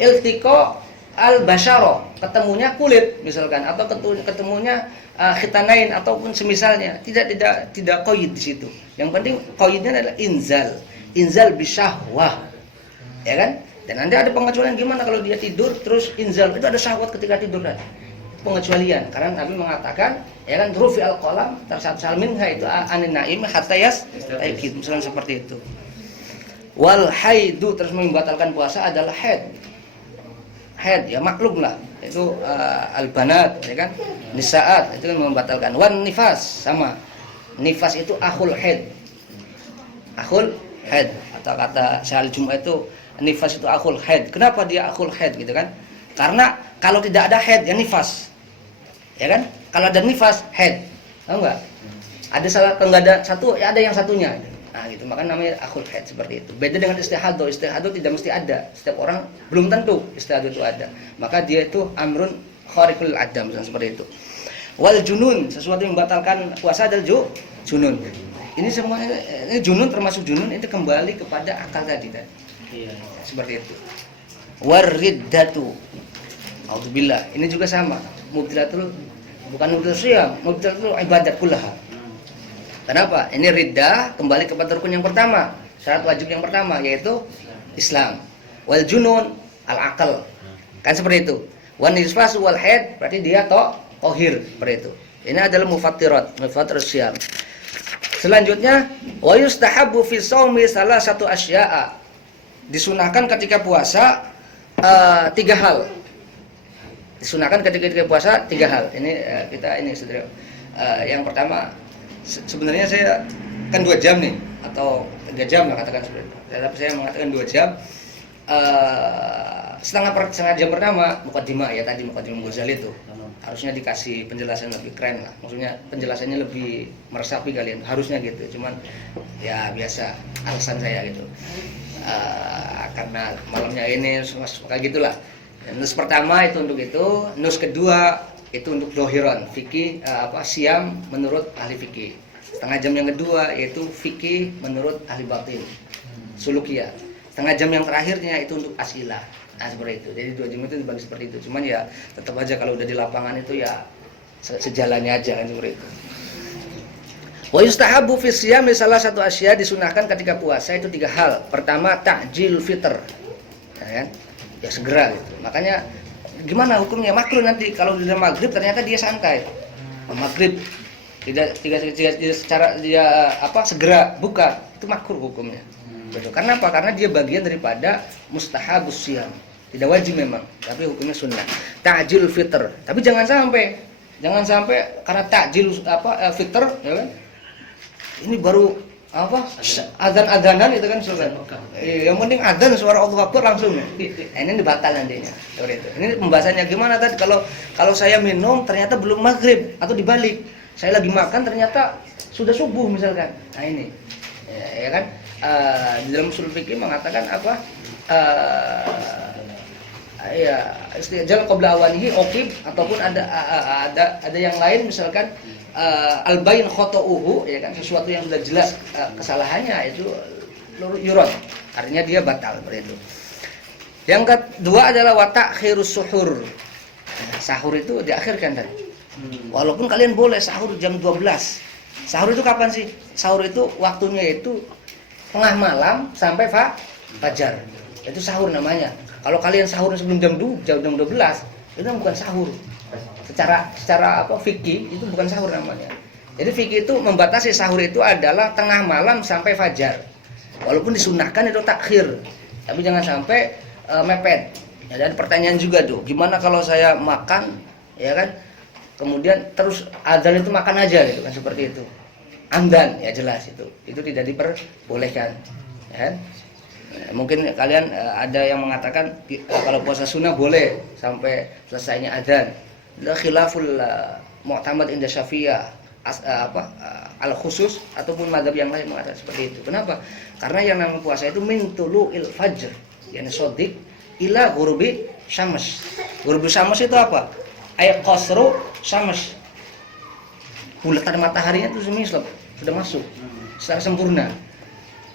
Iltiqa al-basyarah, ketemunya kulit misalkan, atau ketemunya khitanain ataupun semisalnya. Tidak qaid di situ. Yang penting qaidnya adalah inzal bisyahwah. Ya kan? Dan nanti ada pengecualian gimana kalau dia tidur terus inzal, itu ada syahwat ketika tidur kan? Pengecualian karena Nabi mengatakan ya kan rufi al-qalam tarsal minha itu anin naim hatta misalnya seperti itu. Wal haidu, terus membatalkan puasa adalah haid ya maklum lah itu al-banat ya kan, nisaat itu kan membatalkan. Wan nifas, sama nifas itu akhul haid atau kata Syahal Jum'ah itu nifas itu akhul haid. Kenapa dia akhul haid gitu kan? Karena kalau tidak ada haid ya nifas, ya kan? Kalau ada nifas haid, tahu nggak? Ada salah, kalau nggak ada satu ya ada yang satunya. Nah gitu, maka namanya akhul haid seperti itu. Beda dengan istihadah tidak mesti ada. Setiap orang belum tentu istihadah itu ada. Maka dia itu amrun khariqul adam, seperti itu. Wal junun, sesuatu yang membatalkan puasa adalah junun. Ini semuanya, ini junun termasuk junun itu kembali kepada akal tadi kan. Iya. Seperti itu. Wariddatu. Auzubillah. Ini juga sama. Mubtilatul, bukan mubtilatul syiyam, mubtilatul ibadat kullaha. Kenapa? Ini riddah kembali kepada rukun yang pertama, syarat wajib yang pertama yaitu Islam. Wal junun al-aqal. Kan seperti itu. Wan nisfasu wal haid, berarti dia tohir seperti itu. Ini adalah mufattirat syiyam. Selanjutnya wa yustahabbu fi shaumi salasatu asya'a. Disunahkan ketika puasa tiga hal. Disunahkan ketika puasa tiga hal. Ini saudara. Yang pertama, sebenarnya saya kan 2 jam nih atau 3 jam lah katakan seperti itu. Tapi saya mengatakan 2 jam. Setengah jam pertama muqaddimah ya tadi, muqaddimah Ghazali itu harusnya dikasih penjelasan lebih keren lah, maksudnya penjelasannya lebih meresapi kalian, harusnya gitu. Cuman ya biasa alasan saya gitu, karena malamnya ini kayak gitulah. Nus pertama itu untuk itu, nus kedua itu untuk dohiron fikih siam menurut ahli fikih. Setengah jam yang kedua yaitu fikih menurut ahli batin sulukiyah. Setengah jam yang terakhirnya itu untuk asilah. Nah seperti itu. Jadi 2 jam itu dibagi seperti itu. Cuman ya tetap aja kalau udah di lapangan itu ya sejalannya aja kan seperti itu. Wa yustahabbu fi siyam salah satu asya, disunahkan ketika puasa itu 3 hal. Pertama ta'jil fitr. Ya kan? Ya segera gitu. Makanya gimana hukumnya? Makruh nanti kalau udah maghrib ternyata dia santai. Maghrib tidak secara dia segera buka, itu makruh hukumnya. Betul. Karena apa? Karena dia bagian daripada mustahabus siyam. Tidak wajib memang, tapi hukumnya sunnah. Ta'jil fitr. Tapi jangan sampai karena ta'jil fitr ya kan? Ini baru adzan-adzanan itu kan sudah. Yang penting adzan suara Allah Akbar langsung. Ini dibatal nantinya. Seperti itu. Ini pembahasannya gimana tadi kalau saya minum ternyata belum maghrib atau dibalik. Saya lagi makan ternyata sudah subuh misalkan. Nah ini. Ya kan? Di dalam usul fikih mengatakan istijal qabla awanihi uqib, ataupun ada yang lain misalkan al-bayin khata'uhu ya kan, sesuatu yang sudah jelas kesalahannya itu yurad, artinya dia batal seperti itu. Yang kedua adalah wa ta'khirus suhur. Sahur itu diakhirkan tadi. Walaupun kalian boleh sahur jam 12. Sahur itu kapan sih? Sahur itu waktunya itu tengah malam sampai fajar. Itu sahur namanya. Kalau kalian sahur sebelum jam 12, itu bukan sahur. Secara fikih itu bukan sahur namanya. Jadi fikih itu membatasi sahur itu adalah tengah malam sampai fajar. Walaupun disunahkan itu takhir, tapi jangan sampai mepet. Ya, dan pertanyaan juga tuh, gimana kalau saya makan, ya kan? Kemudian terus adzan itu makan aja gitu kan, seperti itu. Amdan ya jelas itu tidak diperbolehkan. Ya. Mungkin kalian ada yang mengatakan kalau puasa sunnah boleh sampai selesainya adzan. La khilaful mu'tamad inda Syafi'iyah. al khusus ataupun mazhab yang lain mengatakan seperti itu. Kenapa? Karena yang namanya puasa itu min tulu'il fajr, yani sodik ila ghurubi syams. Ghurubi syams itu apa? Ay qasru syams. Bulatan mataharinya itu sudah masuk secara sempurna.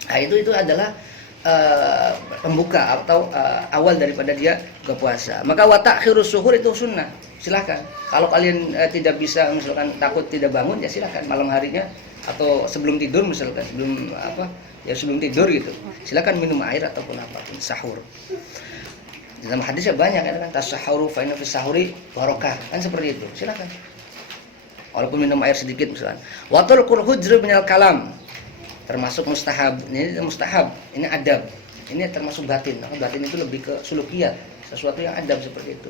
Nah, itu adalah pembuka atau awal daripada dia ke puasa. Maka wa ta'khirus suhur itu sunnah. Silakan. Kalau kalian tidak bisa, misalkan takut tidak bangun, ya silakan malam harinya atau sebelum tidur misalkan, sebelum tidur gitu. Silakan minum air ataupun apapun, sahur. Dalam hadisnya banyak kan, tasahuru fa inna fis sahuri barakah. Kan seperti itu. Silakan. Walaupun minum air sedikit misalkan. Wa tulqul hujr minal kalam. Termasuk mustahab. Ini mustahab, ini adab. Ini termasuk batin. Nah, batin itu lebih ke sulukiyat, sesuatu yang adab seperti itu.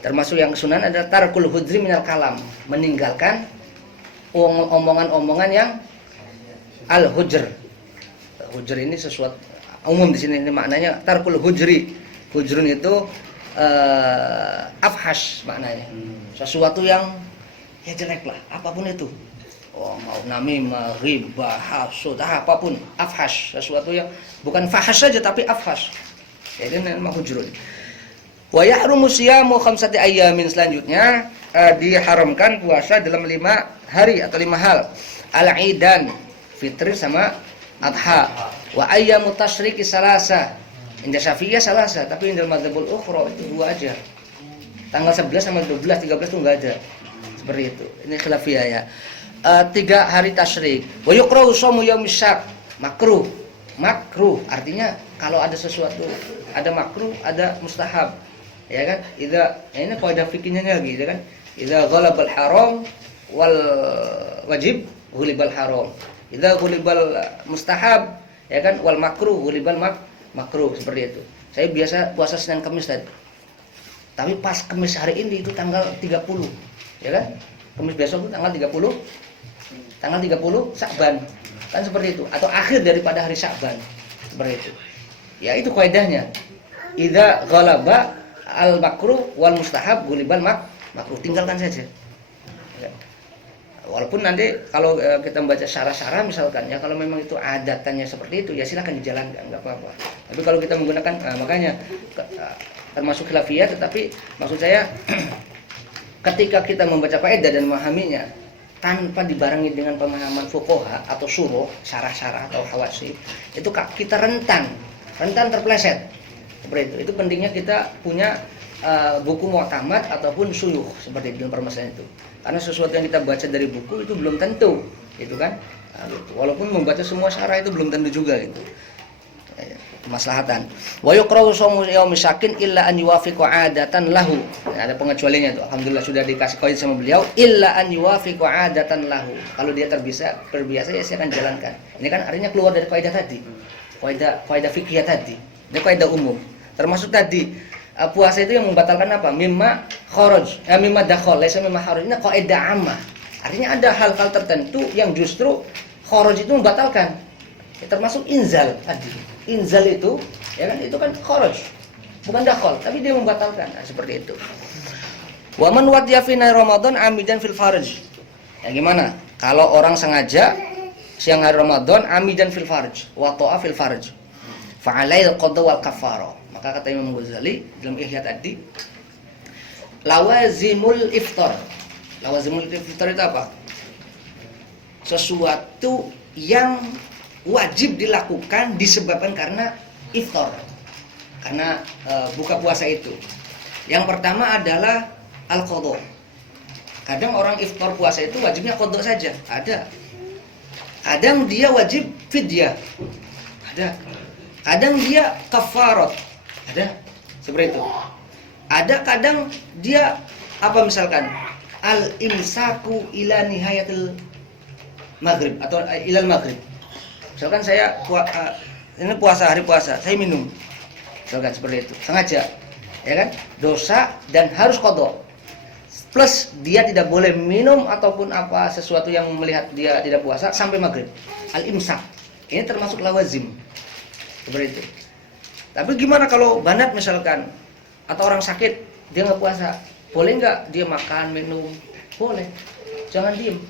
Termasuk yang sunan adalah tarkul hudri minal kalam, meninggalkan omongan-omongan yang al hujr. Hujr ini sesuatu umum di sini, ini maknanya tarkul hujri. Hujrun itu afhash maknanya. Sesuatu yang ya jelek lah, apapun itu. Mau namimah, ghibah, hasud, apapun, afhash, sesuatu yang bukan fahash saja tapi afhash. Jadi nama hujrun. Wa yahrumu siyamu khamsati ayyamin, selanjutnya diharamkan puasa dalam 5 hari atau 5 hal. Al-Idan, fitri sama adha. Wa ayyamu tasyriqi salasa. Indah Syafi'iyah salasa, tapi indah madzhabul ukhra itu 2 aja. Tanggal 11 sama 12, 13 itu enggak ada. Seperti itu. Ini khilafiyah ya. 3 hari tasyrik. Wa yukrahu shamu yaumis syak. Makruh. Makruh artinya kalau ada sesuatu, ada makruh, ada mustahab. Ya kan? Ini kaidah fikihnya lagi, ya kan? Idza ghalabal haram wal wajib ghulibal haram. Idza ghulibal mustahab, ya kan? Wal makruh ghulibal makruh, seperti itu. Saya biasa puasa Senin Kamis tadi. Tapi pas Kamis hari ini itu tanggal 30, ya kan? Kamis besok itu tanggal 30. Tanggal 30 Sya'ban. Kan seperti itu, atau akhir daripada hari Sya'ban. Seperti itu. Ya itu kaidahnya. Idza ghalaba al makruh wal mustahab gulibal makruh, tinggalkan saja. Ya. Walaupun nanti kalau kita membaca syarah-syarah misalkan ya, kalau memang itu adatannya seperti itu ya silakan dijalankan, enggak apa-apa. Tapi kalau kita menggunakan makanya termasuk khilafiyah, tetapi maksud saya ketika kita membaca faedah dan memahaminya tanpa dibarengi dengan pemahaman fuqaha atau syuruh, syarah-syarah atau hawasib, itu kita rentan terpeleset. Seperti itu. Itu pentingnya kita punya buku mu'tamad ataupun syuyukh seperti dalam permasalahan itu. Karena sesuatu yang kita baca dari buku itu belum tentu, gitu kan? Nah, gitu. Walaupun membaca semua syarah itu belum tentu juga gitu. Kemaslahatan. Wa yuqra'u shaumu yaumis syakin illa an yuwafiqa 'adatan lahu. Ada pengecualiannya tuh. Alhamdulillah sudah dikasih kaidah sama beliau, illa an yuwafiqa 'adatan lahu. Kalau dia terbiasa ya saya akan jalankan. Ini kan artinya keluar dari kaidah tadi. Kaidah fikih tadi. Ini kaidah umum. Termasuk tadi puasa itu yang membatalkan apa? Mimma kharaj, mimma dakhal, laisa mimma kharaj. Ini kaidah ammah. Artinya ada hal-hal tertentu yang justru kharaj itu membatalkan. Ya, termasuk inzal tadi. Inzal itu, ya kan, itu kan kharaj, bukan dakhal, tapi dia membatalkan. Nah, seperti itu. Wa man wadiya fi Ramadan amidan fil farj. Ya gimana? Kalau orang sengaja siang hari Ramadan amidan fil farj, wa ta'a fil farj, fa alail qada wal kafarah. Maka kata Imam Ghazali dalam Ihya tadi, lawazimul iftar. Lawazimul iftar itu apa? Sesuatu yang wajib dilakukan disebabkan karena iftar, karena buka puasa itu. Yang pertama adalah al-qadha. Kadang orang iftar puasa itu wajibnya qadha saja, ada. Kadang dia wajib fidyah, ada. Kadang dia kafarat, ada. Seperti itu. Ada kadang dia apa misalkan al-imsaku ila nihayatil maghrib atau ilal maghrib. Misalkan saya ini hari puasa, saya minum. Misalkan seperti itu, sengaja. Ya kan? Dosa dan harus qadha. Plus dia tidak boleh minum ataupun apa sesuatu yang melihat dia tidak puasa sampai maghrib. Al-imsak. Ini termasuk lawazim. Seperti itu. Tapi gimana kalau banat misalkan atau orang sakit dia nggak puasa? Boleh nggak dia makan, minum? Boleh. Jangan diem.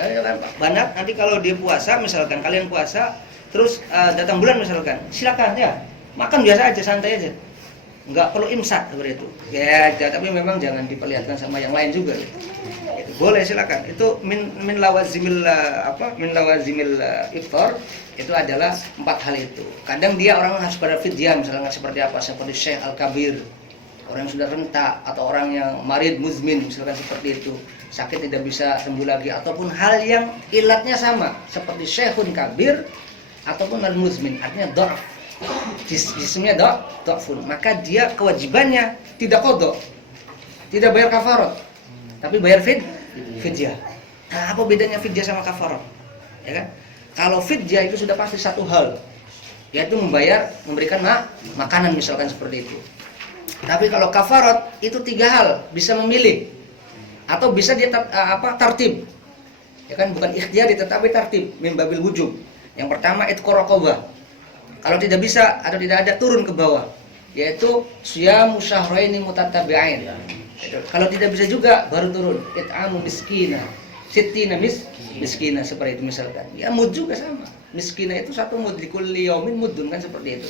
Ya kan, Banat nanti kalau dia puasa, misalkan kalian puasa, terus datang bulan misalkan, silakan ya, makan biasa aja, santai aja, nggak perlu imsak seperti itu. Ya, tapi memang jangan diperlihatkan sama yang lain juga. Itu boleh silakan. Itu min lawazimil iftar itu adalah 4 hal itu. Kadang dia orang harus pada fidyah, misalnya seperti apa, seperti Syekh Al-Kabir, orang yang sudah renta, atau orang yang marid muzmin misalkan seperti itu, sakit tidak bisa sembuh lagi, ataupun hal yang ilatnya sama seperti Syekhun Kabir ataupun al-muzmin, artinya dha'af, jismnya dha'fun, maka dia kewajibannya tidak qadha, tidak bayar kafarat, tapi bayar fidyah. Nah, apa bedanya fidyah sama kafarat? Ya kan? Kalau fidyah itu sudah pasti satu hal, yaitu memberikan makanan misalkan seperti itu. Tapi kalau kafarat itu 3 hal, bisa memilih atau bisa dia tartib. Ya kan, bukan ikhtiyari tetapi tartib, min babil wujub. Yang pertama itqu raqabah. Kalau tidak bisa atau tidak ada, turun ke bawah, yaitu syamu syahraini mutatabi'ain. Kalau tidak bisa juga baru turun it'amu miskina, sittina miskina seperti itu misalkan. Ya mud juga sama. Miskina itu 1 mud, likulli yaumin mudun kan seperti itu.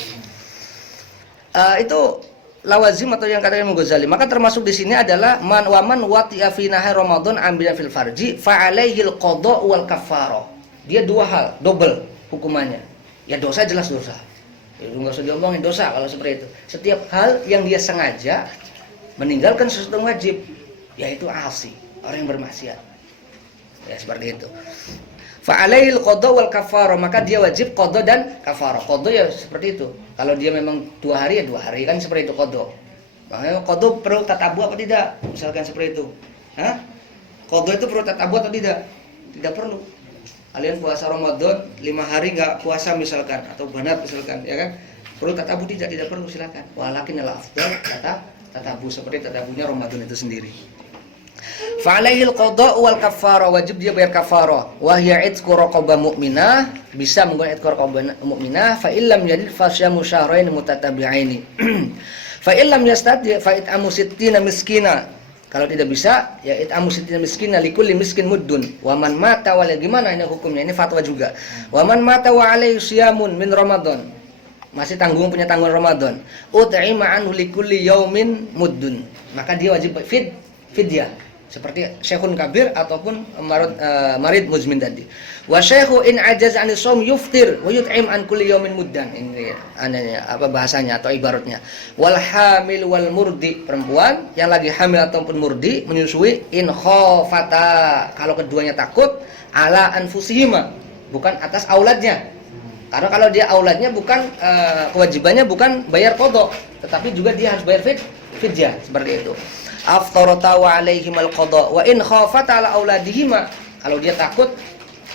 Itu lawazim atau yang kata Imam Ghazali. Maka termasuk di sini adalah man wati'a fi nahar Ramadan ambilan fil farji fa alaihil qada wal kafarah. Dia 2 hal, double hukumannya. Ya dosa jelas dosa. Itu enggak usah diomongin dosa kalau seperti itu. Setiap hal yang dia sengaja meninggalkan sesuatu yang wajib, yaitu asi, orang yang bermaksiat. Ya seperti itu. Fa alaihil qada wal kafarah, maka dia wajib qada dan kafarah. Qada ya seperti itu. Kalau dia memang 2 hari ya 2 hari kan seperti itu qada. Makanya qada perlu tatabu apa tidak? Misalkan seperti itu. Hah? Qada itu perlu tatabu atau tidak? Tidak perlu. Kalian puasa Ramadan 5 hari enggak puasa misalkan, atau banat misalkan, ya kan? Perlu tatabu tidak perlu, silakan. Walakin al-afdal tatabu, seperti tatabunya Ramadan itu sendiri. Fa'alaihil qada' wal kafarah, wajib dia bayar kafarah. Wa hiya itqu raqabah mu'minah, bisa menggunakan itqu raqabah mu'minah, fa illam yajid fa syamu syahrain mutatabi'aini. Fa illam yastati fa it'amu sittina miskina. Kalau tidak bisa, ya it'amu sittina miskina likulli miskin muddun. Wa man mata wa gimana ini hukumnya? Ini fatwa juga. Wa man mata wa alaihi syamun min Ramadan. Masih punya tanggungan Ramadan. Ut'ima anhu likulli yaumin muddun. Maka dia wajib fidyah. Seperti Syekhun Kabir ataupun marid muzmin tadi. Wa syekhu in ajaz an shaum yuftir wa yut'im an kulli yaumin muddan. Ini apa bahasanya atau ibaratnya. Wal hamil wal murdi, perempuan yang lagi hamil ataupun murdi menyusui, in khafata, kalau keduanya takut, ala anfusihima, bukan atas auladnya. Karena kalau dia auladnya bukan kewajibannya bukan bayar qadha, tetapi juga dia harus bayar fidyah seperti itu. Aftarata wa alaihimal qada wa in khafata ala auladihima, kalau dia takut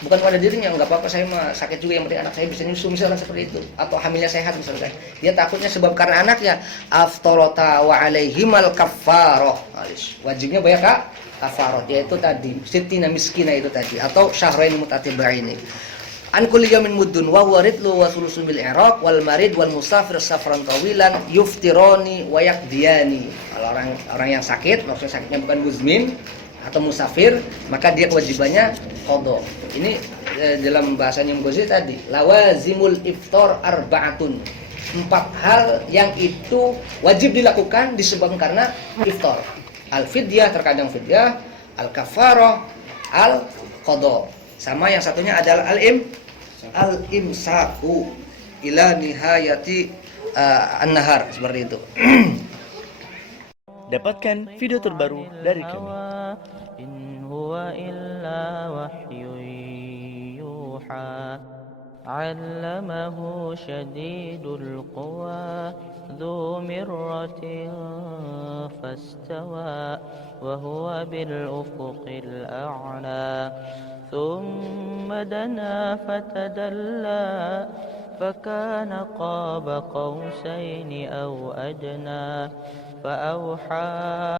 bukan pada dirinya, enggak apa-apa saya mah sakit juga, yang penting anak saya bisa nyusu misalkan seperti itu, atau hamilnya sehat misalkan, dia takutnya sebab karena anaknya, aftarata wa alaihimal kafarah, wajibnya bayar kafarah, yaitu tadi sittina miskina itu tadi, atau syahrain mutatabi'aini. An kulli yaumin muddun wa huwa ridlu wa thulusun bil i'raq wal marid wal musafir safran tawilan yuftirani wa yaqdiyani. Kalau orang yang sakit, maksudnya sakitnya bukan muzmin atau musafir, maka dia kewajibannya qadha. Ini dalam bahasanya Imam Ghazali tadi, lawazimul iftar arba'atun. 4 hal yang itu wajib dilakukan disebabkan karena iftar. Al-fidyah, terkadang fidyah, al-kafarah, al-qadha. Sama yang satunya adalah al-imsaku ila nihayati an-nahar, seperti itu. Dapatkan video terbaru dari kami. In huwa illa wahyu yuha 'allamahu syadidul quwa dhu mirratin fastawa wa huwa bil ufuqil a'la ثم دنا فتدلى فكان قاب قوسين أو أدنى فأوحى